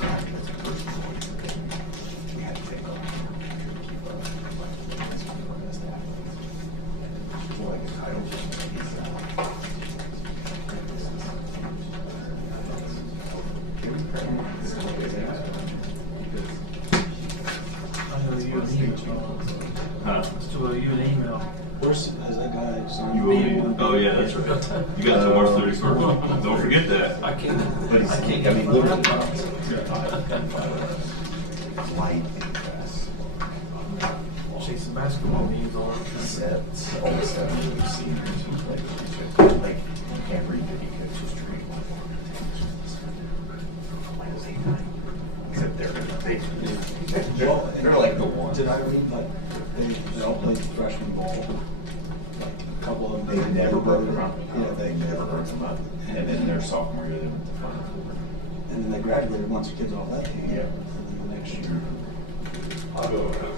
That's a personal one. We had to take off. Keep up. It's like a title. Still owe you an email. Where's that guy? Oh, yeah, that's right. You got till March 31st. Don't forget that. I can't, I mean, literally. light and grass. Chasing basketball means all. Sets, all the stuff that we've seen, like every video coach's dream. Except they're like the ones. Did I read like they all played freshman ball? Like a couple of them. They never broke them up. Yeah, They never broke them up. And then their sophomore year, they went to Final Four. And then they graduated once the kids all left. Yeah. And then the next year. I'll go with that.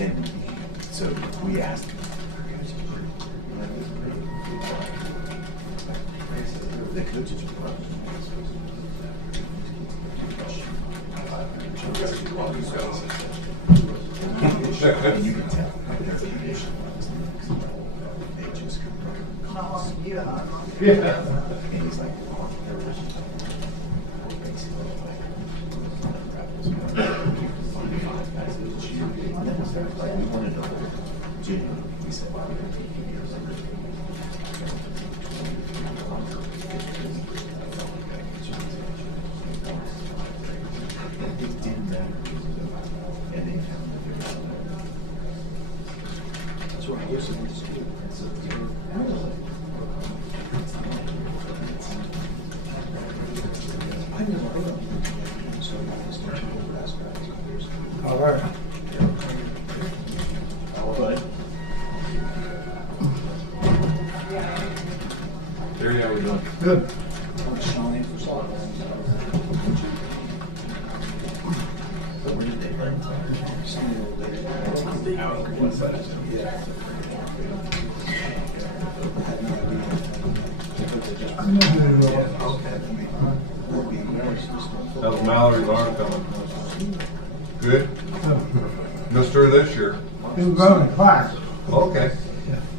And so we asked. The coaches and you can tell their condition was they just Not long, you are. Yeah. and he's like, we wanted to genuinely, we said, wow, we're going to take you years under. It didn't matter. And they found that there was That's where I used to went to school. I never heard of it. So I was teaching over last grads. All right. Terry, how we doing? Good. Shawnee for softball. So where did they learn from? One side of town. Yeah. I had no idea. I'm not doing well. We'll be embarrassed. How's Mallory's arm coming? Good? Missed her this year. It was going to class. Okay.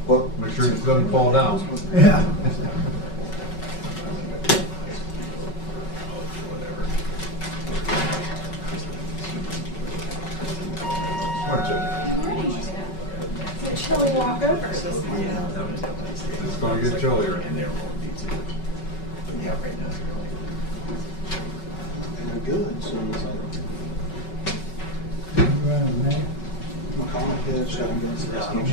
Well, make sure it doesn't fall down. Yeah. Chilly walk over. It's gonna get chillier. And they're all too. Yeah, right now. And they're good, so it's like, McConnell kids shut against this game,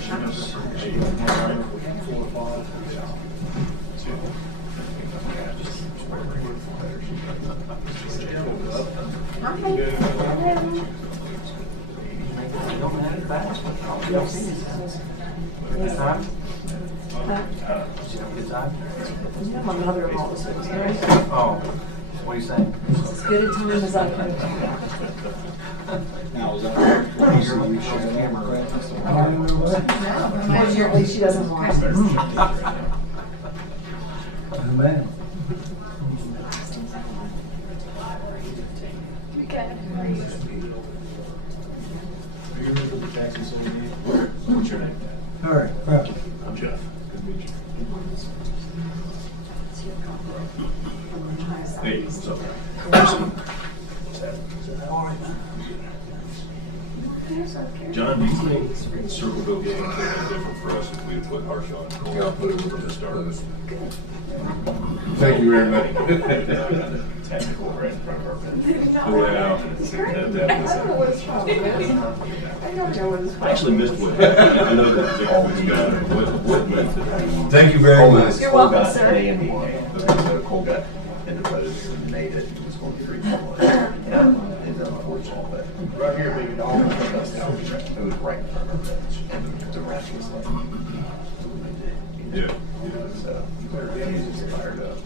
shut this year. 4 or 5. My mother-in-law was there. Oh, what are you saying? It's as good a time as I can. Now, is that your we share that practice? Unfortunately, she doesn't want it. Man. What's your name? All right, crap. I'm Jeff. Good to meet you. Hey, what's up? John, do you think Circleville game would have been different for us if we had put Harshaw and Cole Yeah, I'll put it from the start? Thank you very much. Technical right in front of our bench. The way out. I don't know what it's. I actually missed what, I know that Vic got, what meant it. Thank you very much. You're welcome, sir. A and B game. So Cole got into budgets and made it. He was going to 3-4. Yeah, it's unfortunate, but right here, big dog. It was right in front of our bench, and the rest was like, Yeah. so he was just fired up.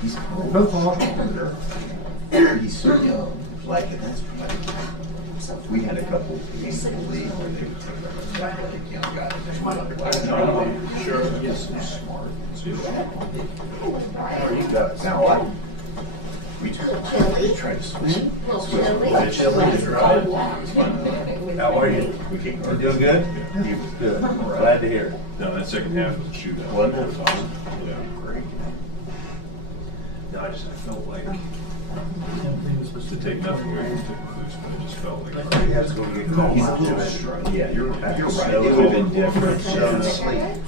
He's cool. No fault. He's so young. Like, and that's like, we had a couple games in the league where they would take a young guy and just like, sure, he's so smart. You guys, now what? We tried to switch. How are you? We can't. You doing good? He was good. Glad to hear it. No, that second half was a shootout. Wasn't it? Yeah. Great. No, I felt like, to take nothing away from Stick Loose, but it just felony. You have to go get calls to do it. Yeah, you're right. It would have been different.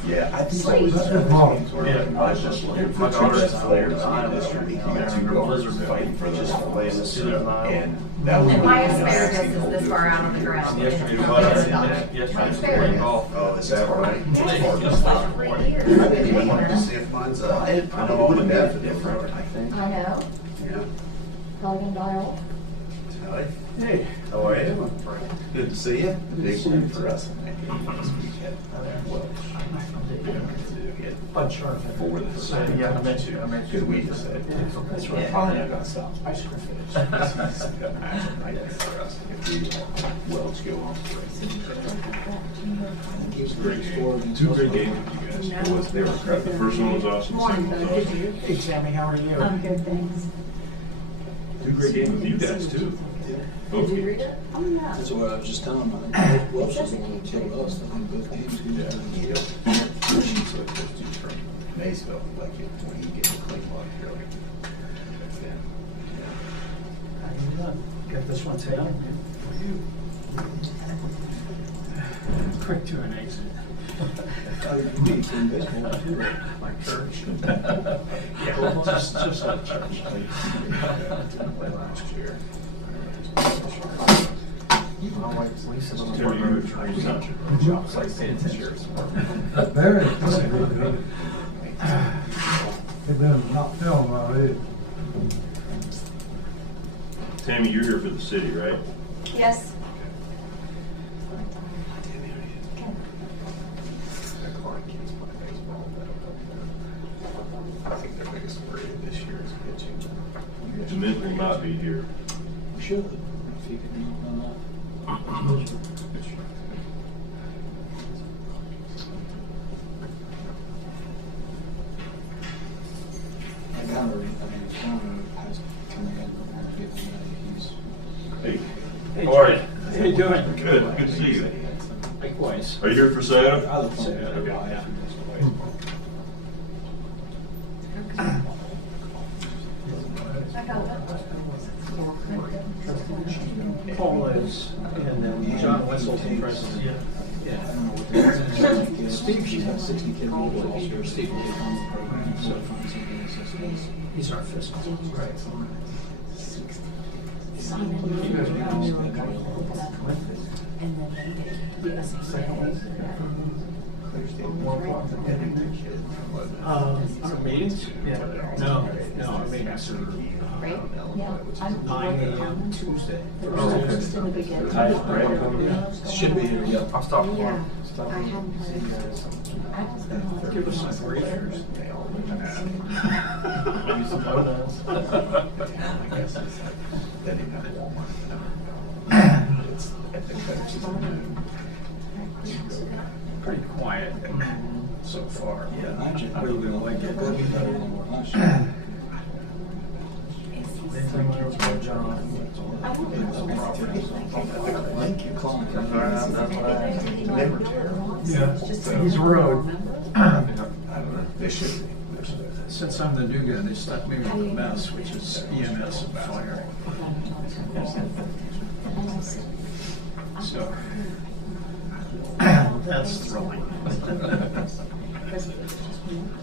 Yeah, I think that was. That's just wrong. I was just looking for two players in the district. You got two guards fighting for this place. And that was. And my asparagus is this far out on the ground. Oh, is that right? It's like 3 years. I didn't even want to see if mine's up. I know it would have been different, I think. I know. Yeah. Probably gonna die off. Hey, how are you? Good to see you. Big win for us in that game this weekend. Well, for the side. Yeah, I met you. Good week, I said. That's right. Probably not gonna stop. I should have finished. Got an action night for us. If we Welch go on for Two great games with you guys. it was, they were The incredible. first one was awesome, the second was awesome. Hey, Tammy, how are you? I'm good, thanks. Two great games with you guys too. Both Did you games. read it? I'm not. That's what I was just telling them. I think Welsh is the one who killed us. I think both games. Yeah. She's like those two from Maysville, like it, when he gets a clean one, you're like, that's them. Got this one taken. Quick to an exit. My church. Yeah, just like church. Didn't play last year. Terry, you were trying to touch it. Jobs like the sheriff's department. Very. They've been not filmed already. Tammy, you're here for the city, right? Yes. That Clark kids play baseball, I think their biggest worry this year is pitching. Mint will not be here. Should. If you could do that. I got her. I mean, Connor has come in and get me out. He's. Hey, how are you? How you doing? Good, good to see you. Likewise. Are you here for Saturday? I look forward to it. Okay. If he goes to baseball. I got it. Paul is, and then John Wessel's the president. I don't know what the Steve, she's got 60 kids all year. Steve will get on the program, so funds and assistance. He's our fiscal. Right. And then he did. Our meetings? Yeah. No, our meetings are Right? Yeah. I'm 9 a.m. Tuesday. Just in the beginning. Should be here, yeah. I'll stop. Yeah. I hadn't heard. I was gonna. Give us some briefers. Maybe some donuts. I guess it's like, they didn't have Walmart. It's at the coaches. Pretty quiet so far. Yeah, I just really like it. That'd be better than last year. Thank you, Colin. They were terrible. Yeah, he's road. I don't know, they should be. Since I'm the new guy, they stuck me with the mess, which is EMS and fire. So, that's thrilling.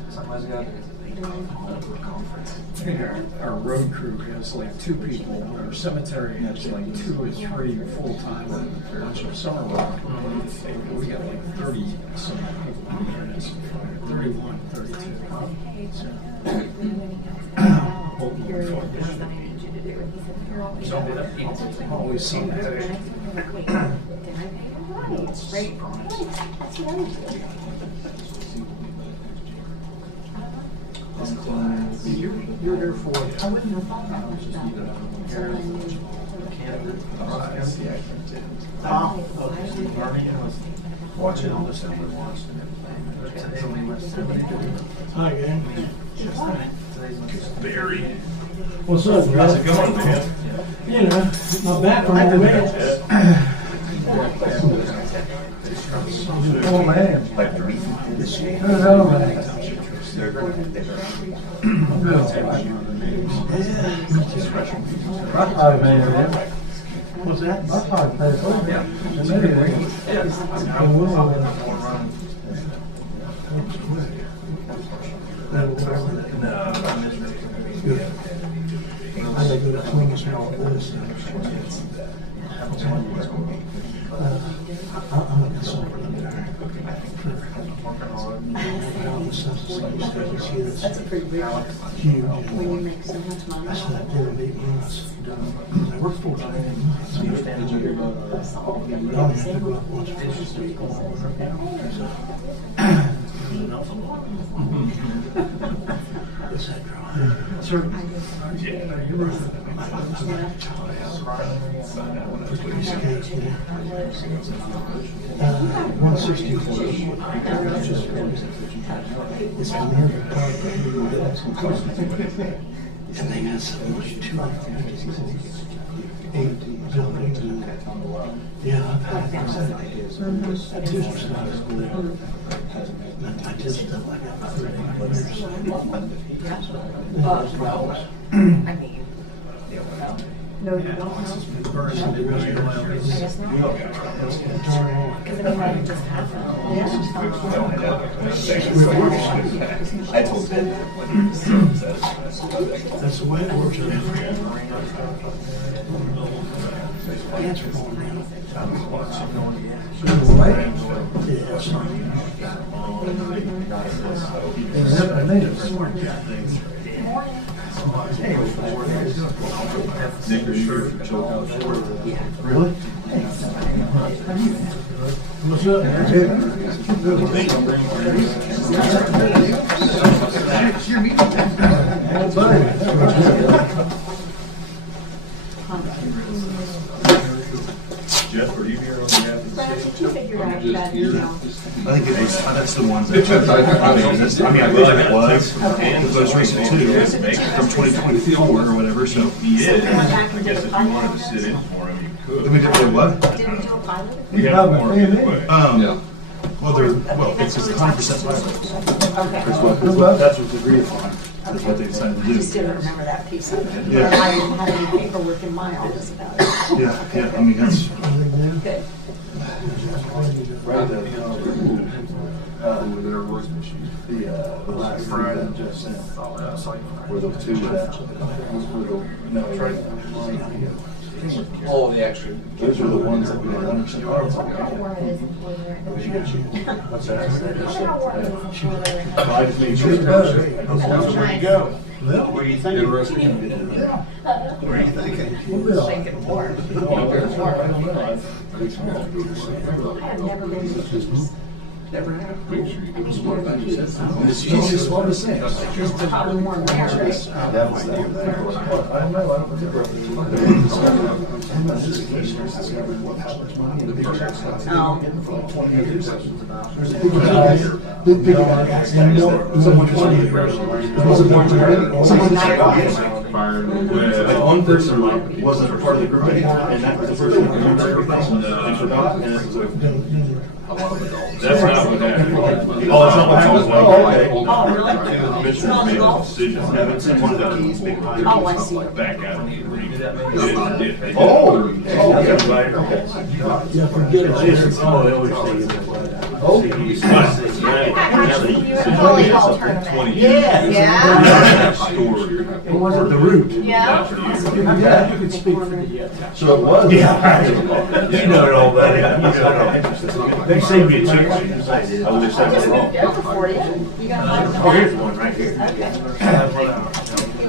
Somebody's got Our road crew has like 2 people. Our cemetery has like 2 or 3 full-time and a bunch of summer work. We got like 30 some people in this, 31, 32. So, always something. You're here for what? I wouldn't have thought that much about it. Watching all this and we're watching everything. Hi, gang. Barry. What's up, How's guys? it going, man? You know, my background is. Oh, man. Like the reason this year. Hello, man. They're good. Hi, man. What's that? I thought they told me. And maybe they. And we'll, Good. I gotta go to Columbus and all this. I'm looking somewhere up there. That's a pretty big one. Huge. When you make so much money. I said, I did 8 months. I worked 14 months. That's all. I'm gonna have to go up once for this week. Is that dry? Sir? It's from here to Park. And they got so much too. 8 buildings. Yeah, I've had I just felt like I'm 35 years. I mean, no, you don't know. I guess not. Because I mean, that just happened. I told Ben. That's the way it works. Answer phone now. Yes. I made it smart. Really? What's up? Jeff, are you here on behalf of the Brad, city? did you figure out that email? I think that's the ones that, I believe it was, the most recent two, from 2024 or whatever, so. He is. I guess if you wanted to sit in for him, you could. Did we do what? Did we do a pilot? We have more. Well, it's just 100% pilot. Okay. That's what's agreed upon, that's what they decided to I do. just didn't remember that piece of it. Yeah. I didn't have any paperwork in my office about it. Yeah, I mean, that's. Good. The last Friday just sent, were those two that, no, right. All the extra. Those are the ones that we don't understand. What's that? I just made sure. Where you go? Well, Where you thinking? Where you thinking? Thinking more. I've never been to Keys. never happened. It's just what I'm saying. There's probably more than there, right? I don't know. Like one person wasn't a part of the group anymore, and that was the person who and forgot, and it was like. That's not what happened. Oh, that's not what happened? Oh, okay. Oh, really? The commissioners made a decision. Yeah, it's in one of the keys, big behind. Oh, I see. Back out of the arena. Oh. Yeah, forget it. Oh, they always say. Volleyball tournament. 20 years. Yeah. Story. What was it, the root? Yeah. Yeah, you could speak for the, So it was? Yeah. You know it all, buddy. They saved me a chicken. I wish that was wrong. Careful for you. You got one. Oh, here's one right here.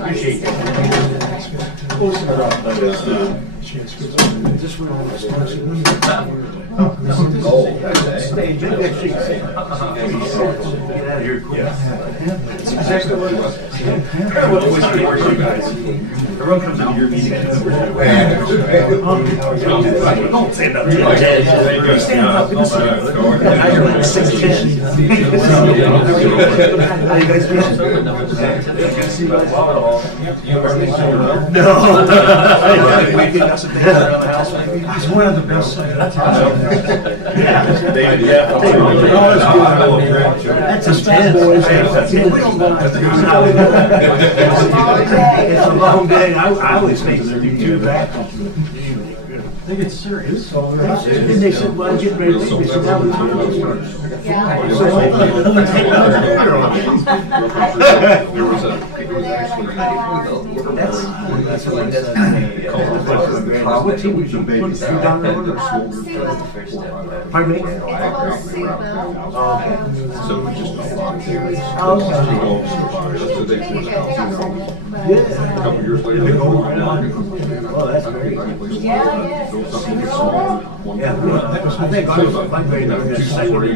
Appreciate it. Just went on the station. Maybe I should say. Get out of here quick. That's exactly what it was. What was it for you guys? Everyone comes into your meeting and don't stand up. Stand up. Now you're like 6'10". How you guys doing? No. He's one of the best. David, yeah. That's his bad boys. It's a long day. I always think they're two back. think it's serious. Then they said, well, get ready to leave. They said, now we There was actually That's what that's what team was you baby? Pardon me? So we just locked there. Oh, So they tore the house down. A good. couple years later, they were market. Oh, that's great. Built something smaller, one Yeah, bedroom. I think So, my grade you know, was 240,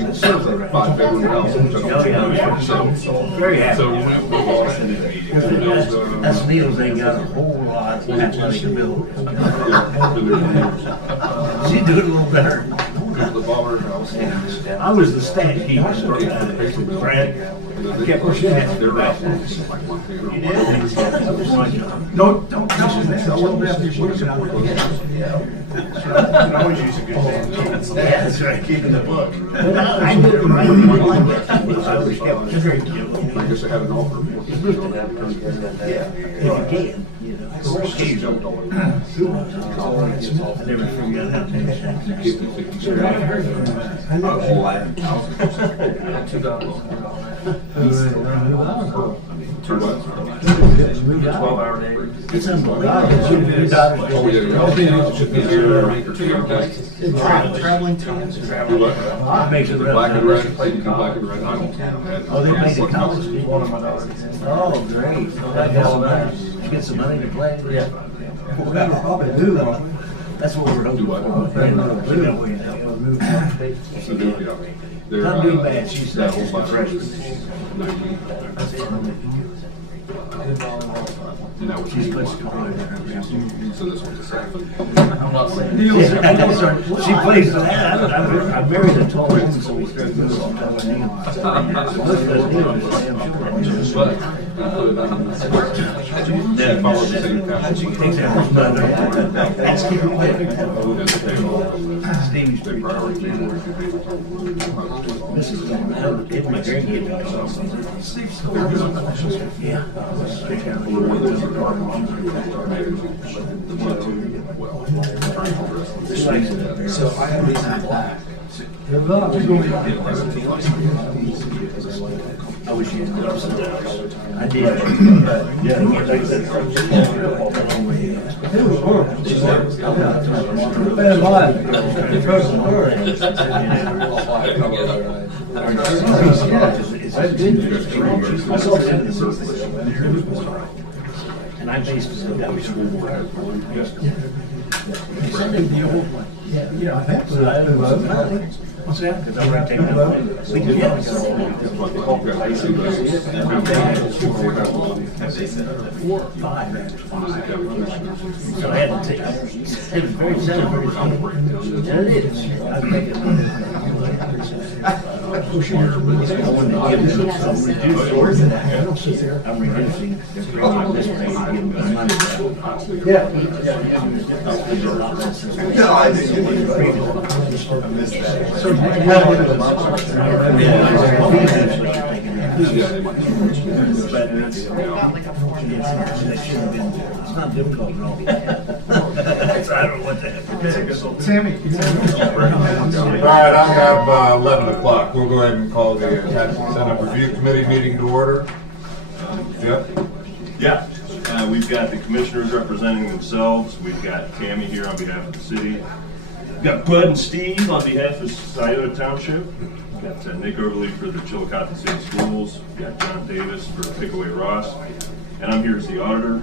5-bedroom house. Very happy. So we lost in the meeting. That's Neil's, they got a whole lot of money to build. She's doing a little better. The bomber house. I was the stat keeper, Brad. I kept pushing it. They're out. Like Montana. Don't touch it. Always use a good name. That's right, keeping the book. I knew it right. I always kept it very I guess I had an offer. Yeah, if you can, you know. She jumped all over. I never figured out how to take that. Two months. 12-hour day. It's unbelievable. Oh, yeah. Should be there. Traveling teams. Makes it Black and real. red, you can black and red. Oh, they made it college. One of my daughters. Oh, great. Get some money to play. Yeah. Well, probably do. That's what we're hoping for. So they're, Not doing bad. She's that a whole freshman. And that was She's supposed to come over. So this one's a second. I'm not saying. She plays for that. I married a tall woman, so we started doing all kinds of names. She followed the same path. Stevie's They prioritize more to be able to. This is going out. Get my grandkids. Yeah. So I have these in black. I wish you had done something. I did. Yeah. And I basically got school board. Yeah, I think so. What's that? Because I'm gonna take that away. We just So I had to take it. It was very sad. Yeah, it is. I'm taking I wanted to give them some reduced orders. I'm reducing. This way to give them money. Yeah. No, I didn't. I missed that. So it's not difficult at all. I don't know what that. Tammy. All right, I have 11 o'clock. We'll go ahead and call the Tax Incentive Review Committee meeting to order. Jeff? Yeah, we've got the commissioners representing themselves. We've got Tammy here on behalf of the city. We've got Bud and Steve on behalf of Scioto Township. We've got Nick Overly for the Chillicothe City Schools. We've got John Davis for Pickaway Ross. And I'm here as the auditor.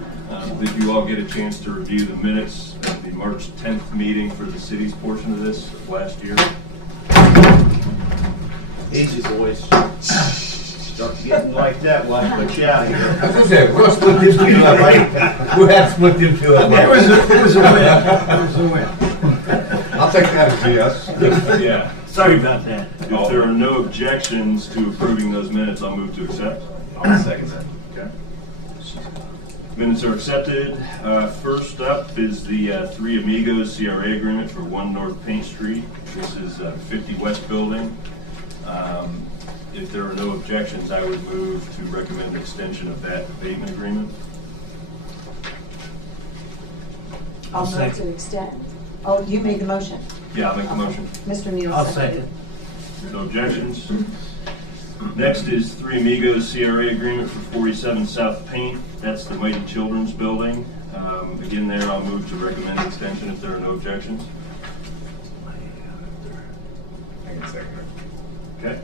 Did you all get a chance to review the minutes of the March 10th meeting for the city's portion of this last year? Easy, boys. Start getting like that, we'll have to put you out of here. I was gonna say, we'll split them two up. We'll have to split them two up. It was a win. It was a win. I'll take that as a yes. Yeah. Sorry about that. If there are no objections to approving those minutes, I'll move to accept. I'll second that. Okay. Minutes are accepted. First up is the Three Amigos CRA agreement for 1 North Paint Street. This is 50 West Building. If there are no objections, I would move to recommend the extension of that abatement agreement. I'll move to extend. Oh, you made the motion. Yeah, I'll make the motion. Mr. Neal I'll seconded. second. There's no objections. Next is Three Amigos CRA agreement for 47 South Paint. That's the Mighty Children's Building. Again, there I'll move to recommend extension if there are no objections. I can second it. Okay.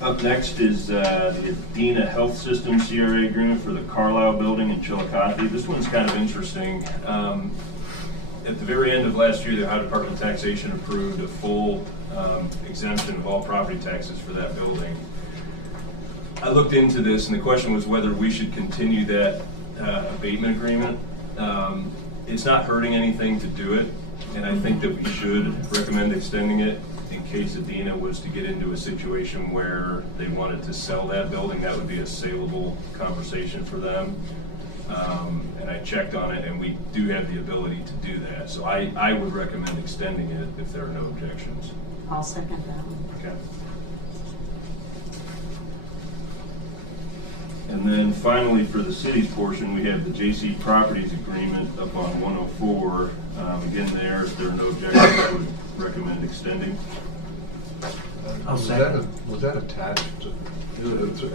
Up next is the Adena Health System CRA agreement for the Carlisle Building in Chillicothe. This one's kind of interesting. At the very end of last year, the Ohio Department of Taxation approved a full exemption of all property taxes for that building. I looked into this, and the question was whether we should continue that abatement agreement. It's not hurting anything to do it, and I think that we should recommend extending it in case Adena was to get into a situation where they wanted to sell that building. That would be a saleable conversation for them. And I checked on it, and we do have the ability to do that. So I would recommend extending it if there are no objections. I'll second that one. Okay. And then finally, for the city's portion, we have the J.C. Properties Agreement up on 104. Again, there, if there are no objections, I would recommend extending. Was that attached to,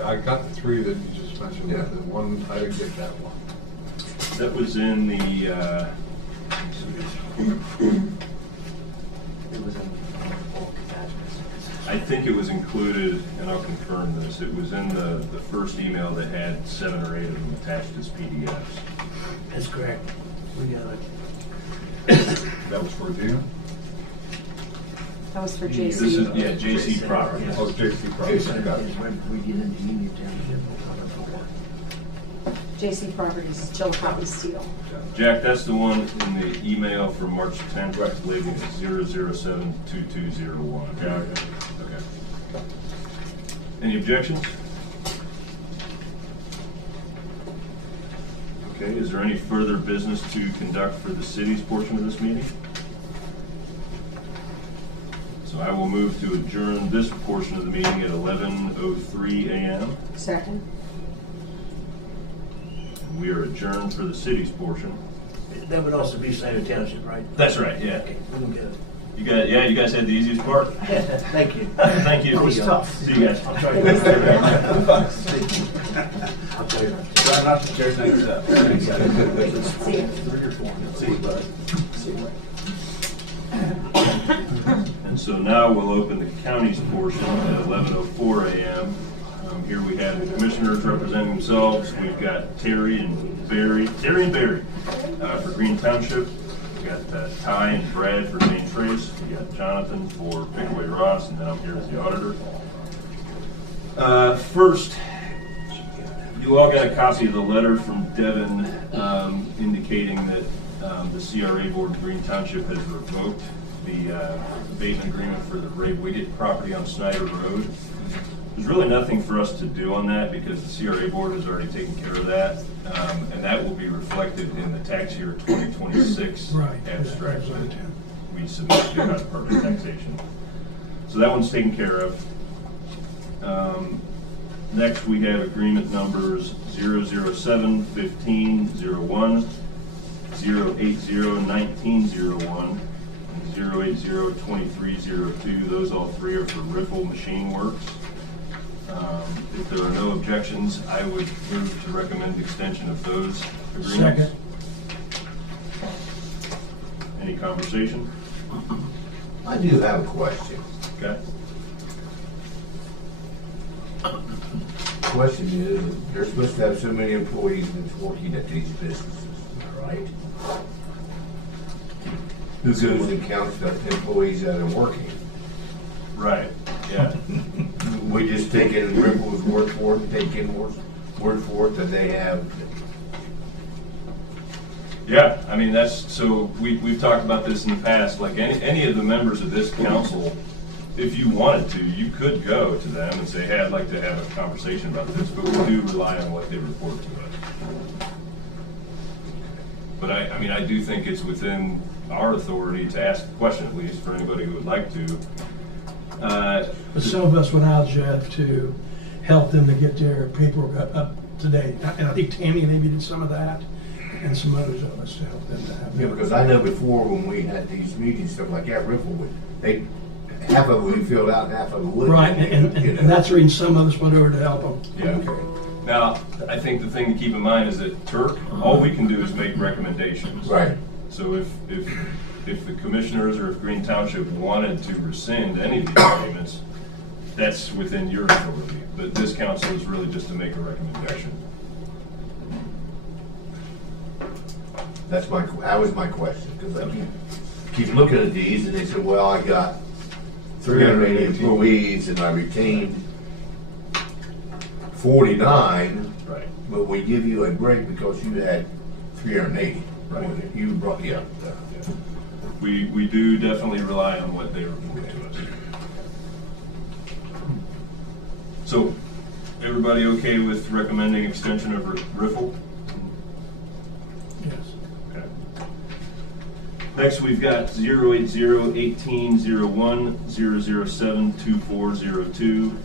I got the three that you just mentioned, Yeah. the one, I didn't get that one. That was in the, I think it was included, and I'll confirm this, it was in the first email that had 7 or 8 of them attached as PDFs. That's correct. We got it. That was for Adena? That was for This JC. is, yeah, J.C. Properties. Oh, J.C. Properties, I got it. When we get into Union Township, JC Properties is Chillicothe Steel. Jack, that's the one in the email from March 10th, labeled 0072201. Yeah, Okay. Any objections? Okay, is there any further business to conduct for the city's portion of this meeting? So I will move to adjourn this portion of the meeting at 11:03 a.m. Second. We are adjourned for the city's portion. that would also be Snyder Township, right? That's right, yeah. Okay, we don't get it. You guys had the easiest part. Thank you. Thank you. It was tough. See you guys. I'll try to. I'll tell you. Try not to tear things up. See you. See you, bud. And so now we'll open the county's portion at 11:04 a.m. Here we have the commissioners representing themselves. We've got Terry and Barry for Green Township. We've got Ty and Brad for Main Trace. We've got Jonathan for Pickaway Ross, and then I'm here as the auditor. First, you all got a copy of the letter from Devin indicating that the CRA board of Green Township has revoked the abatement agreement for the Ray Wiggett property on Snyder Road. There's really nothing for us to do on that because the CRA board has already taken care of that, and that will be reflected in the tax year 2026 abstract that we submit to the Ohio Department of Taxation. So that one's taken care of. Next, we have agreement numbers 007-1501, 080-1901, and 080-2302. Those all three are for Riffle Machine Works. If there are no objections, I would move to recommend extension of those agreements. Second. Any conversation? I do have a question. Okay. Question is, they're supposed to have so many employees that's working at these businesses, right? Who goes and counts the employees that are working? Right, yeah. We just take in Ripple's word for it, take in word for it that they have. Yeah, I mean, we've talked about this in the past, like any of the members of this council, if you wanted to, you could go to them and say, hey, I'd like to have a conversation about this, but we do rely on what they report to us. But I do think it's within our authority to ask the question, at least, for anybody who would like to. But some of us went out, Jeff, to help them to get their paperwork up to date. And I think Tammy maybe did some of that. and some others of us to help them to have. Yeah, because I know before when we had these meetings, stuff like that, Riffle would, they, half of it we filled out and half of it wouldn't. Right, and that's the reason some of us went over to help them. Yeah. Okay. Now, I think the thing to keep in mind is that Turk, all we can do is make recommendations. Right. So if the commissioners or if Green Township wanted to rescind any of these agreements, that's within your authority. But this council is really just to make a recommendation. That was my question, because I keep looking at these, and they said, well, I got 380 employees, and I retained 49, Right. but we give you a break because you had 380. Right. You brought, yeah. We do definitely rely on what they report to us. So, everybody okay with recommending extension of Riffle? Yes. Okay. Next, we've got 080-1801, 007-2402,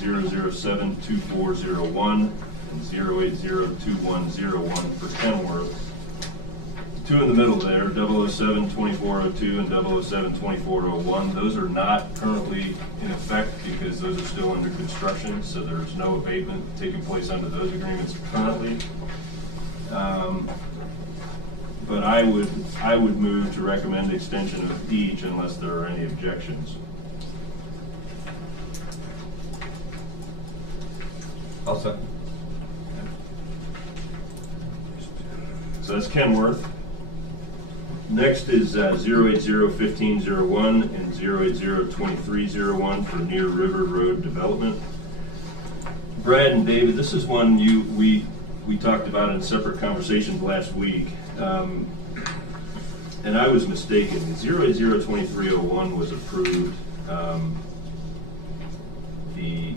007-2401, and 080-2101 for Kenworth. Two in the middle there, 007-2402 and 007-2401. Those are not currently in effect because those are still under construction, so there's no abatement taking place under those agreements currently. But I would move to recommend extension of each unless there are any objections. I'll second. So that's Kenworth. Next is 080-1501 and 080-2301 for Near River Road Development. Brad and David, this is one we talked about in separate conversations last week, and I was mistaken. 080-2301 was approved the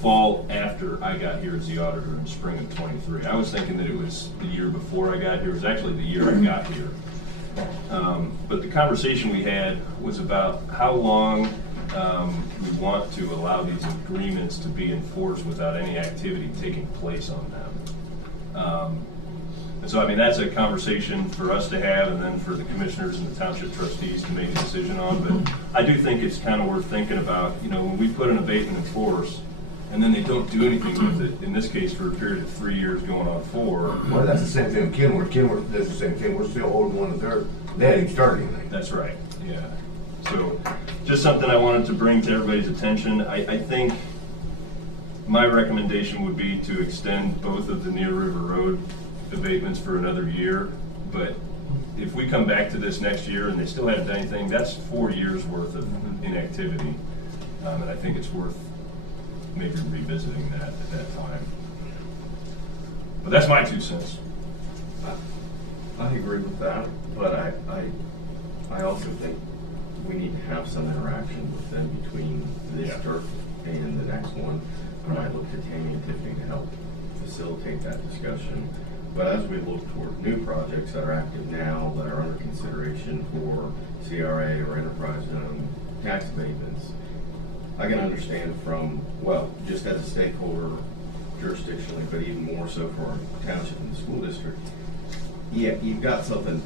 fall after I got here as the auditor in spring of '23. I was thinking that it was the year before I got here. It was actually the year I got here. But the conversation we had was about how long we want to allow these agreements to be enforced without any activity taking place on them. And so, I mean, that's a conversation for us to have and then for the commissioners and the township trustees to make a decision on. But I do think it's kind of worth thinking about, you know, when we put an abatement in force and then they don't do anything with it, in this case for a period of 3 years going on 4. Well, that's the same thing with Kenworth. Kenworth does the same thing. We're still holding one of theirs. They hadn't even started anything. That's right, yeah. So, just something I wanted to bring to everybody's attention. I think my recommendation would be to extend both of the Near River Road abatements for another year. But if we come back to this next year and they still haven't done anything, that's 4 years worth of inactivity. And I think it's worth maybe revisiting that at that time. But that's my 2 cents. I agree with that, but I also think we need to have some interaction with them between this turf and the next one. I might look to Tammy and Tiffany to help facilitate that discussion. But as we look toward new projects that are active now, that are under consideration for CRA or enterprise zone tax abatements, I can understand from, well, just as a stakeholder jurisdictionally, but even more so for our township and the school district, yeah, you've got something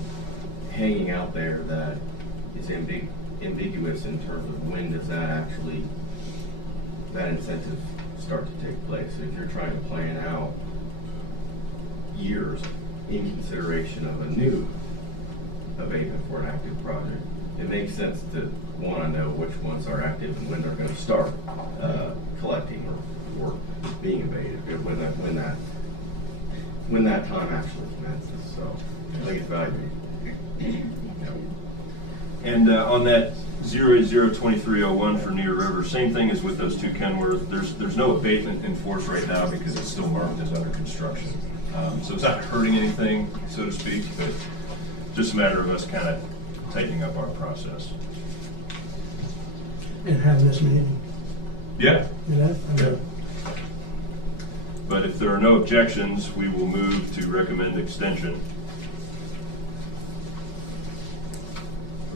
hanging out there that is ambiguous in terms of when does that actually, that incentive start to take place. If you're trying to plan out years in consideration of a new abatement for an active project, it makes sense to want to know which ones are active and when they're going to start collecting or being abated, when that time actually commences. So I think it's valuable. And on that 080-2301 for Near River, same thing as with those 2 Kenworth. There's no abatement in force right now because it's still marked as under construction. So it's not hurting anything, so to speak, but just a matter of us kind of tightening up our process. And have this meeting. Yeah. You know? Yeah. But if there are no objections, we will move to recommend extension.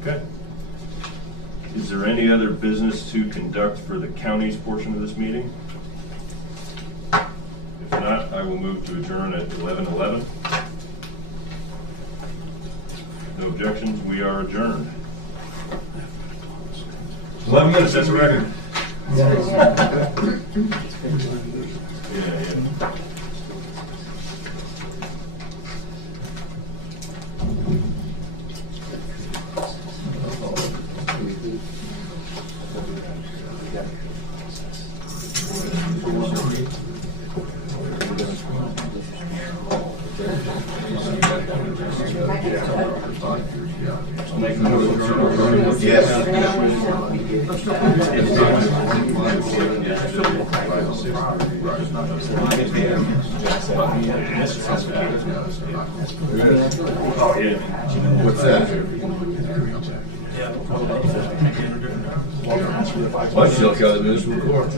Okay. Is there any other business to conduct for the county's portion of this meeting? If not, I will move to adjourn at 11:11. No objections, we are adjourned. 11 minutes, that's a record. Yeah, yeah. Oh, yeah. What's that? Well, still got the municipal court.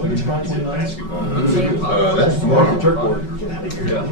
That's tomorrow. Yeah.